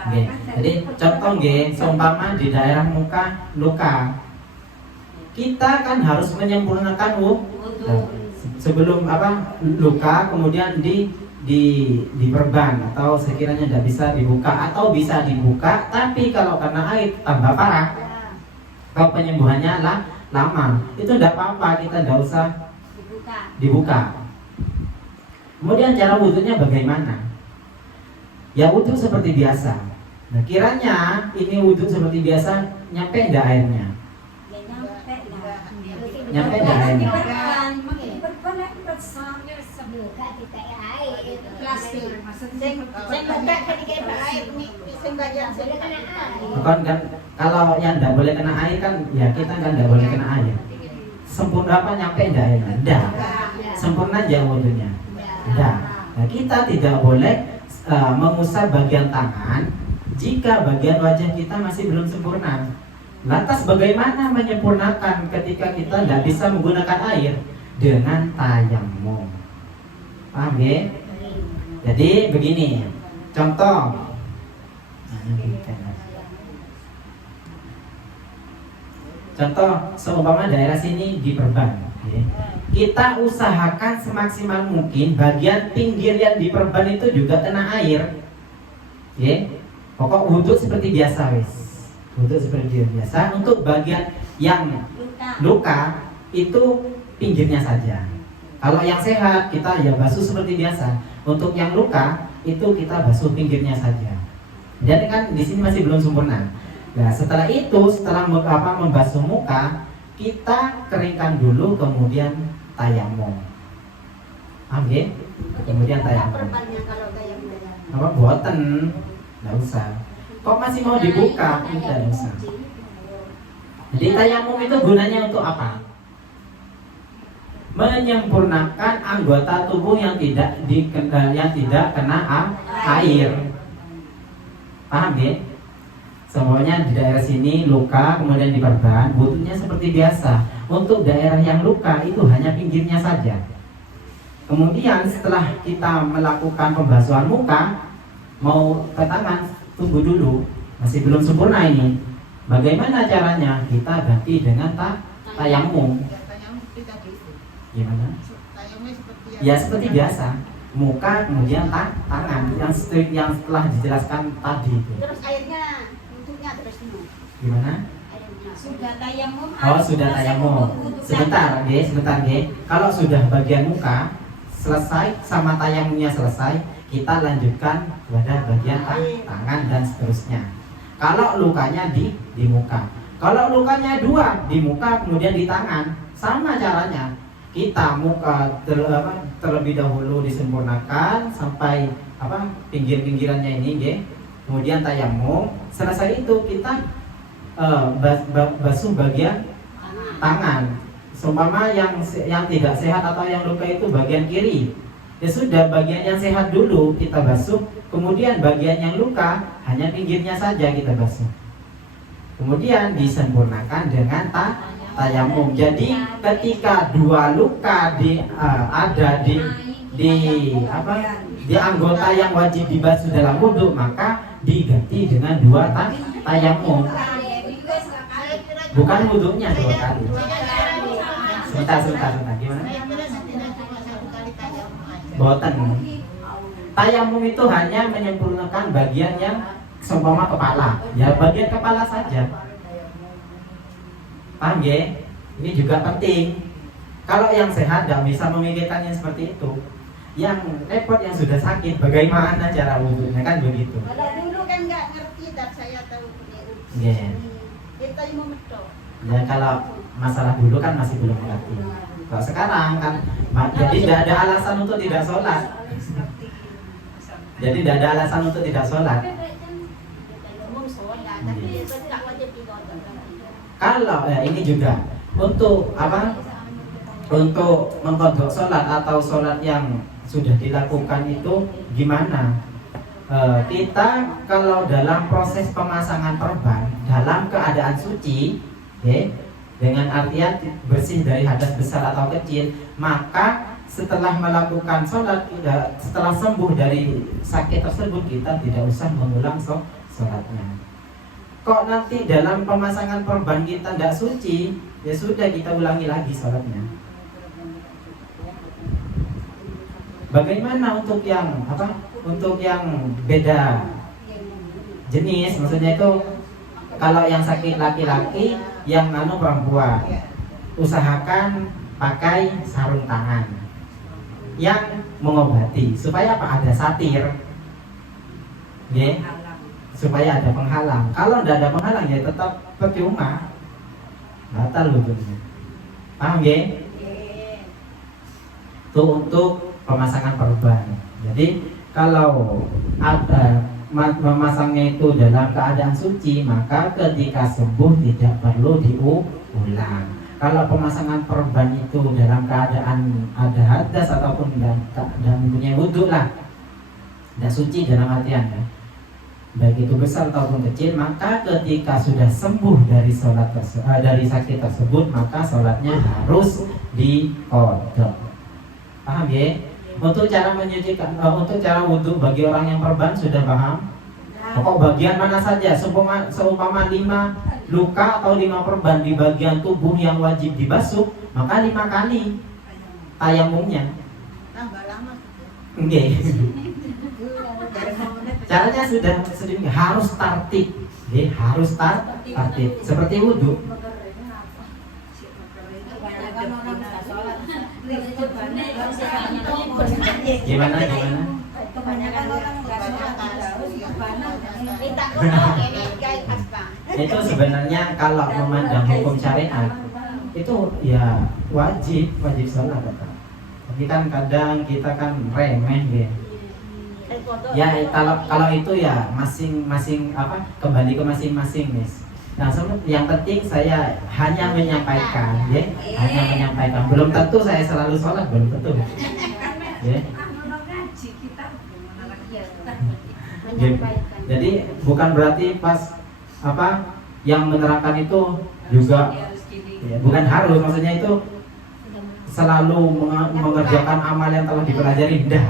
Nggih. Jadi contoh nggih, seumpama di daerah muka luka, kita kan harus menyempurnakan wudhu sebelum luka, kemudian diperban atau sekiranya tidak bisa dibuka atau bisa dibuka, tapi kalau karena air tambah parah, kalau penyembuhannya lama, itu tidak apa-apa, kita tidak usah dibuka. Kemudian cara wudhunya bagaimana? Ya wudhu seperti biasa. Nah kiranya ini wudhu seperti biasa, nyampe enggak airnya? Nyampe enggak airnya? Bukan kan, kalau yang tidak boleh kena air kan, ya kita kan tidak boleh kena air. Sempurna apa nyampe enggak airnya? Enggak. Sempurna aja wudhunya. Enggak. Nah, kita tidak boleh mengusap bagian tangan jika bagian wajah kita masih belum sempurna. Lantas bagaimana menyempurnakan ketika kita tidak bisa menggunakan air? Dengan tayamum. Paham ya? Jadi begini, contoh. Contoh, seumpama daerah sini diperban. Ya. Kita usahakan semaksimal mungkin bagian pinggir yang diperban itu juga kena air. Ya. Pokok wudhu seperti biasa wis. Wudhu seperti biasa. Untuk bagian yang luka itu pinggirnya saja. Kalau yang sehat kita ya basuh seperti biasa. Untuk yang luka itu kita basuh pinggirnya saja. Jadi kan di sini masih belum sempurna. Nah, setelah itu setelah membasuh muka, kita keringkan dulu kemudian tayamum. Ambil, kemudian tayamum. Apa buatan? Nggak usah. Kok masih mau dibuka? Tidak usah. Jadi tayamum itu gunanya untuk apa? Menyempurnakan anggota tubuh yang tidak kena air. Paham ya? Semuanya di daerah sini luka kemudian diperban, butuhnya seperti biasa. Untuk daerah yang luka itu hanya pinggirnya saja. Kemudian setelah kita melakukan pembasuhan muka, mau ke tangan, tunggu dulu, masih belum sempurna ini. Bagaimana caranya? Kita ganti dengan tayamum. Gimana? Ya seperti biasa, muka kemudian tangan yang setelah dijelaskan tadi itu. Terus airnya untuknya terus dulu. Gimana? Sudah tayamum. Oh sudah tayamum. Sebentar, Ge. Kalau sudah bagian muka selesai sama tayamumnya selesai, kita lanjutkan pada bagian tangan dan seterusnya. Kalau lukanya di muka, kalau lukanya dua di muka kemudian di tangan, sama caranya. Kita muka terlebih dahulu disempurnakan sampai pinggir-pinggirannya ini, Ge. Kemudian tayamum. Selesai itu kita basuh bagian tangan. Seumpama yang tidak sehat atau yang luka itu bagian kiri. Ya sudah, bagian yang sehat dulu kita basuh. Kemudian bagian yang luka hanya pinggirnya saja kita basuh. Kemudian disempurnakan dengan tayamum. Jadi ketika dua luka ada di anggota yang wajib dibasuh dalam wudhu, maka diganti dengan dua tayamum. Bukan wudhunya dua kali. Sebentar. Gimana? Boten. Tayamum itu hanya menyempurnakan bagian yang seumpama kepala. Ya bagian kepala saja. Paham ya? Ini juga penting. Kalau yang sehat nggak bisa memikirkan yang seperti itu. Yang repot yang sudah sakit, bagaimana cara wudhunya, kan begitu. Kalau dulu kan nggak ngerti, dan saya tahu punya Iya. kita yang memedok. Ya kalau masalah dulu kan masih belum mengerti. Kalau sekarang kan, jadi tidak ada alasan untuk tidak sholat. Jadi tidak ada alasan untuk tidak sholat. Kalau ini juga untuk apa? Untuk mengkodok sholat atau sholat yang sudah dilakukan itu gimana? Kita kalau dalam proses pemasangan perban dalam keadaan suci, dengan artian bersih dari hadas besar atau kecil, maka setelah melakukan sholat, setelah sembuh dari sakit tersebut, kita tidak usah mengulang sholatnya. Kok nanti dalam pemasangan perban kita tidak suci, ya sudah, kita ulangi lagi sholatnya. Bagaimana untuk yang apa? Untuk yang beda jenis, maksudnya itu kalau yang sakit laki-laki, yang perempuan, usahakan pakai sarung tangan yang mengobati supaya apa? Ada satir, supaya ada penghalang. Kalau tidak ada penghalang ya tetap percuma, batal wudhunya. Paham ya? Itu untuk pemasangan perban. Jadi kalau ada memasangnya itu dalam keadaan suci, maka ketika sembuh tidak perlu diulang. Kalau pemasangan perban itu dalam keadaan ada hadas ataupun dan mempunyai wudhu lah, tidak suci dalam artian ya, baik itu besar ataupun kecil, maka ketika sudah sembuh dari dari sakit tersebut, maka sholatnya harus diqodha. Paham ya? Untuk cara menyucikan, untuk cara wudhu bagi orang yang perban sudah paham? Pokok bagian mana saja, seumpama 5 luka atau 5 perban di bagian tubuh yang wajib dibasuh, maka 5 kali tayamumnya. Tambah lama. Oke. Caranya sudah harus tartib, harus tartib seperti wudhu. Gimana? Kebanyakan orang nggak sholat harus minta Itu sebenarnya kalau memandang hukum syariat itu ya wajib sholat. Tapi kan kadang kita kan remeh ya. Ya kalau itu ya masing-masing apa, kembali ke masing-masing, Miss. Nah, yang penting saya hanya menyampaikan, ya, hanya menyampaikan. Belum tentu saya selalu sholat, belum tentu. Ya. Jadi bukan berarti pas apa yang menerangkan itu juga, ya, bukan harus, maksudnya itu selalu mengerjakan amal yang telah dipelajari, tidak.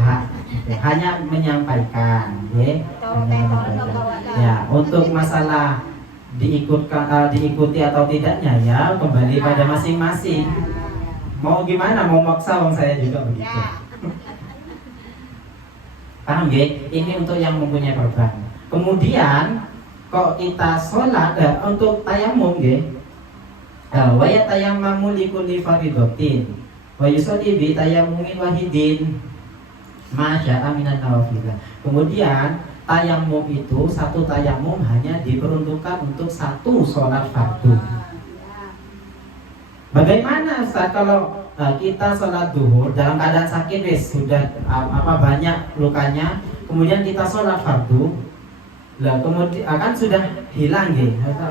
Hanya menyampaikan, ya, hanya menyampaikan. Ya, untuk masalah diikuti atau tidaknya ya kembali pada masing-masing. Mau gimana, mau maksa, wong saya juga begitu. Paham ya? Ini untuk yang mempunyai perban. Kemudian kok kita sholat untuk tayamum ya, wa yatayammamu likulli fardhatin wa yusalli bi tayammumin wahidin ma syaa minan nawafil. Kemudian tayamum itu, satu tayamum hanya diperuntukkan untuk satu sholat fardu. Bagaimana Ustaz kalau kita sholat duhur dalam keadaan sakit, sudah banyak lukanya, kemudian kita sholat fardu, lah kemudian akan sudah hilang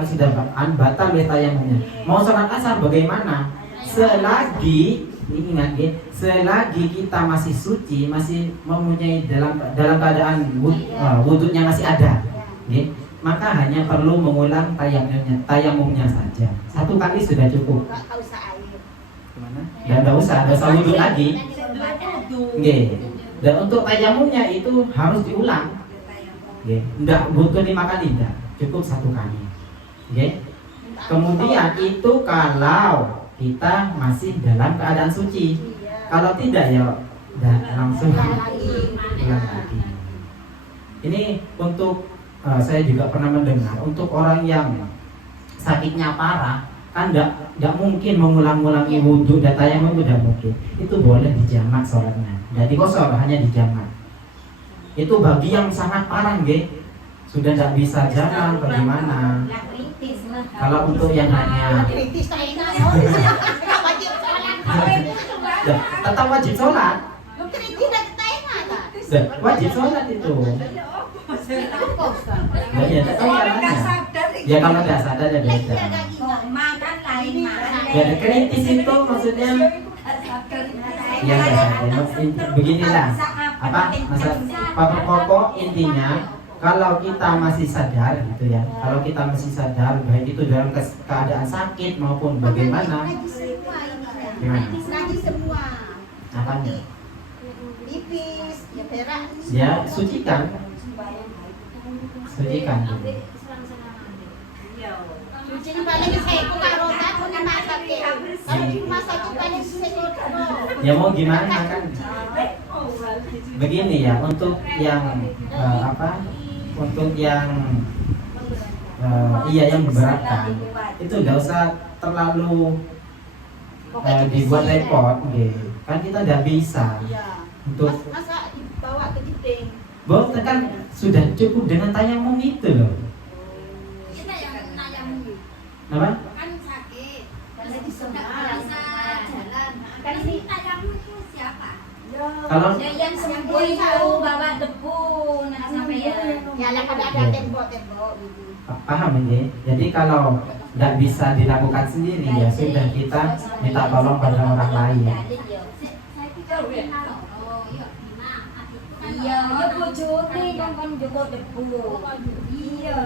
sudah batal tayamumnya. Mau sholat asar bagaimana? Selagi ingat selagi kita masih suci, masih mempunyai dalam keadaan wudhunya masih ada, maka hanya perlu mengulang tayamumnya saja. Satu kali sudah cukup. Dan tidak usah wudhu lagi. Dan untuk tayamumnya itu harus diulang. Tidak butuh 5 kali, tidak, cukup 1 kali. Kemudian itu kalau kita masih dalam keadaan suci. Kalau tidak ya langsung ulang lagi. Ini untuk saya juga pernah mendengar untuk orang yang sakitnya parah, kan enggak mungkin mengulang-ulangi wudhu dan tayamum itu tidak mungkin. Itu boleh dijamak sholatnya. Jadi kosor hanya dijamak. Itu bagi yang sangat parah nggih. Sudah tidak bisa jalan bagaimana? Lah kritis lah. Kalau untuk yang hanya Kritis kayak gitu. Enggak wajib sholat. ya, tetap wajib sholat. Lu kritis dan tengah ta. Ya, wajib sholat itu. Ya, ya, tak tahu Orang nggak caranya. sadar. Ya kalau tidak sadar ya beda. Oh, makan lain makan. Ya kritis itu maksudnya ya beginilah apa masa pokok intinya kalau kita masih sadar gitu ya, kalau kita masih sadar baik itu dalam keadaan sakit maupun bagaimana Najis semua ini. Gimana? Najis semua. apanya Pipis, ya berak. ya sucikan Cuci ni paling saya buka rotan, bukan masak ke. Kalau di rumah sakit paling saya buka. ya mau gimana kan begini ya untuk yang apa untuk yang iya yang memberatkan itu tidak usah terlalu dibuat repot gitu. Kan kita tidak bisa Iya. untuk Masa dibawa ke jeding. bos kan sudah cukup dengan tayamum itu loh. Kita yang nayam Apa? kan sakit. Karena di Nggak sana. bisa jalan. Kan ini nayam itu siapa? Kalau Ya yang sembuh itu bawa debu nanti sampai ya. Ya lah kada ada tembok-tembok gitu. paham ini. Jadi kalau tidak bisa dilakukan sendiri ya sudah kita minta tolong pada orang lain. Iya, ya bojone kan Joko debu. Iya.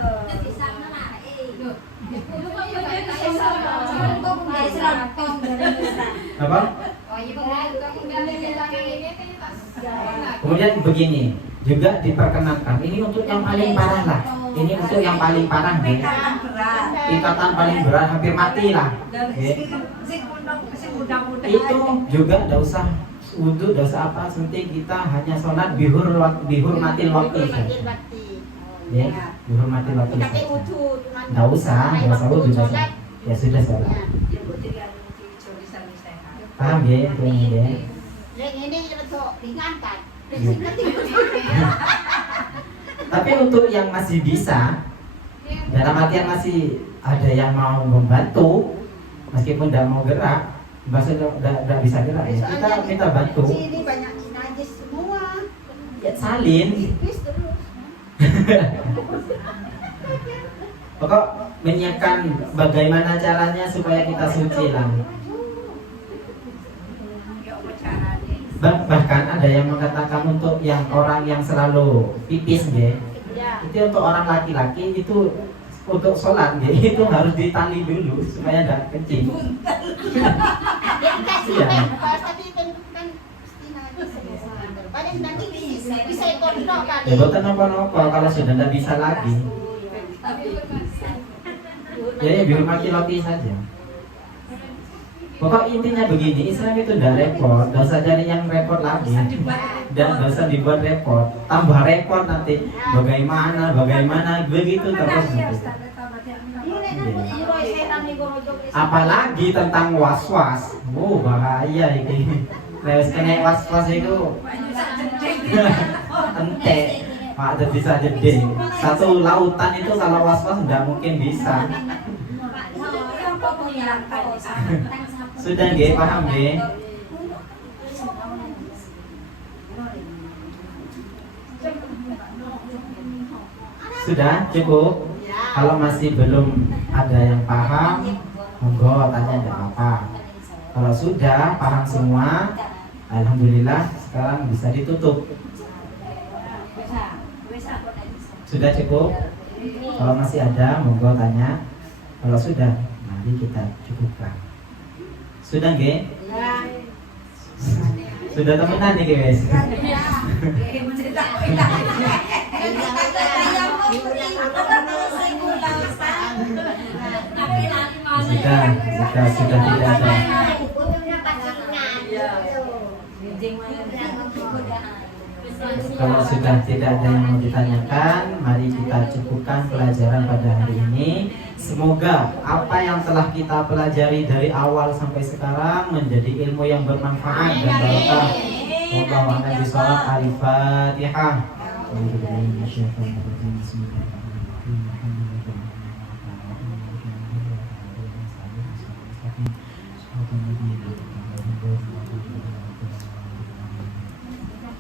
Apa? Kemudian begini juga diperkenankan. Ini untuk yang paling parah lah. Ini untuk yang paling parah nih. Ikatan berat. Ikatan paling berat hampir mati lah. Ya. Itu juga tidak usah wudhu, tidak usah apa, penting kita hanya sholat bihurmatil waktu saja. Ya, bihurmatil waktu Pakai saja. wudhu, Tidak usah wudhu saja. Ya sudah sholat. Paham ya itu ini ya. Yang ini rada ringan kan. Tapi untuk yang masih bisa, dalam artian masih ada yang mau membantu, meskipun tidak mau gerak, maksudnya tidak bisa gerak ya, kita minta bantu. Sini banyak najis semua. Ya, salin. Pipis terus. Pokok menyiapkan bagaimana caranya supaya kita suci lah. Bahkan ada yang mengatakan untuk yang orang yang selalu pipis ya, Ya. itu untuk orang laki-laki itu untuk sholat ya, itu harus ditali dulu supaya tidak kencing. Dia kasih Iya. kan, pas tadi kan pasti najis semua. Paling nanti bisa kontrol kan. Ya bukan apa-apa kalau sudah tidak bisa lagi. Ya dihormati lagi saja. Pokok intinya begini, Islam itu udah repot, gak usah cari yang repot lagi, dan gak usah dibuat repot, tambah repot nanti. Bagaimana begitu terus. Gitu. Apalagi tentang was-was, bahaya ini. Lewat kena was-was itu, ente, Pak bisa jadi. Satu lautan itu kalau was-was nggak mungkin bisa. Sudah nggih, paham nggih? Sudah cukup. Kalau masih belum ada yang paham, monggo tanya enggak apa. Kalau sudah paham semua, alhamdulillah sekarang bisa ditutup. Sudah cukup? Kalau masih ada, monggo tanya. Kalau sudah, nanti kita cukupkan. Sudah nggih? Sudah temenan nih guys. Sudah tidak ada. Kalau sudah tidak ada yang mau ditanyakan, mari kita cukupkan pelajaran pada hari ini. Semoga apa yang telah kita pelajari dari awal sampai sekarang menjadi ilmu yang bermanfaat dan barokah. Wallahu a'lam bishawab. Al-Fatihah.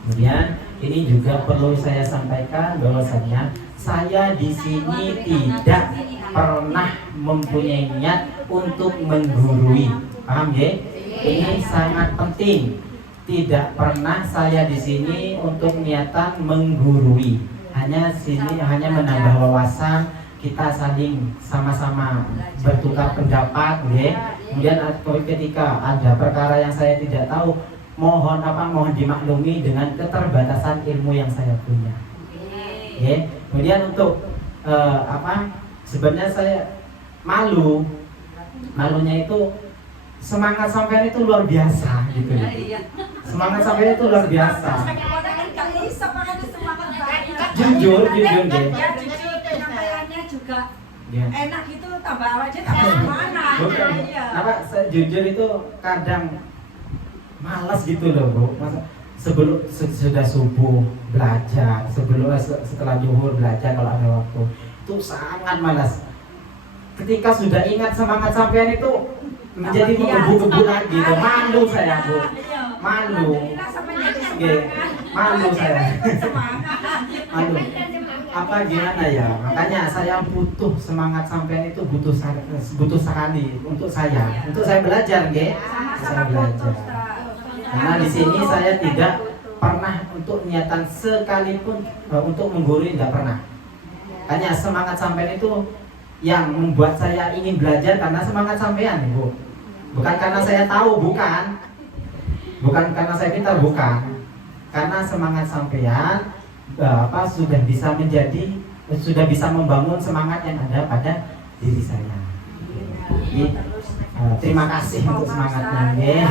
Kemudian ini juga perlu saya sampaikan bahwasanya saya di sini tidak pernah mempunyai niat untuk menggurui. Paham ya? Ini sangat penting. Tidak pernah saya di sini untuk niatan menggurui. Hanya menambah wawasan, kita saling sama-sama bertukar pendapat, ya. Kemudian ketika ada perkara yang saya tidak tahu, mohon dimaklumi dengan keterbatasan ilmu yang saya punya. Ya. Kemudian untuk sebenarnya saya malunya itu semangat sampean itu luar biasa gitu. Semangat sampean itu luar biasa. Jujur deh. Penyampaiannya juga Ya. enak itu, tambah aja tambah semangat. Bukan. Saya jujur itu kadang malas gitu loh, Bu. Masa sudah subuh belajar, setelah zuhur belajar kalau ada waktu. Itu sangat malas. Ketika sudah ingat semangat sampean itu menjadi menggebu-gebu lagi. Malu saya, Bu. Malu. Malu saya. Malu. Apa gimana ya? Makanya saya butuh semangat sampean itu butuh sekali untuk saya. Untuk saya belajar, nggih. Saya belajar. Karena di sini saya tidak pernah untuk niatan sekalipun untuk menggurui, tidak pernah. Hanya semangat sampean itu yang membuat saya ingin belajar karena semangat sampean, Bu. Bukan karena saya tahu, bukan. Bukan karena saya pintar, bukan. Karena semangat sampean sudah bisa membangun semangat yang ada pada diri saya. Jadi, terima kasih untuk semangatnya, ya.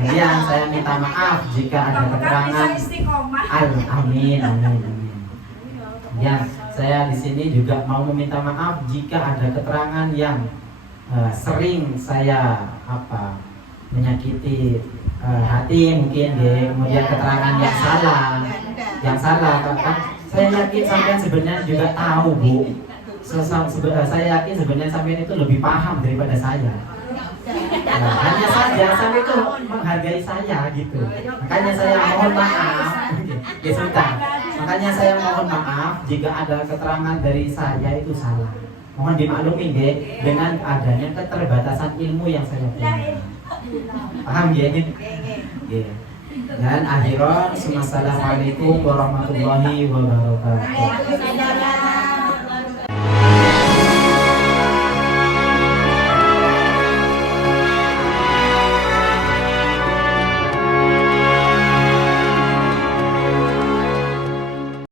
Kemudian saya minta maaf jika ada kekurangan. Amin. Ya, saya di sini juga mau meminta maaf jika ada keterangan yang sering saya menyakiti hati mungkin, ya. Kemudian keterangan yang salah kan saya yakin sampean sebenarnya juga tahu, Bu. Saya yakin sebenarnya sampean itu lebih paham daripada saya. Hanya saja sampai itu menghargai saya gitu. Makanya saya mohon maaf. Ya sudah. Makanya saya mohon maaf jika ada keterangan dari saya itu salah. Mohon dimaklumi, nggih, dengan adanya keterbatasan ilmu yang saya punya. Paham nggih? Nggih. Dan akhiran, assalamualaikum warahmatullahi wabarakatuh.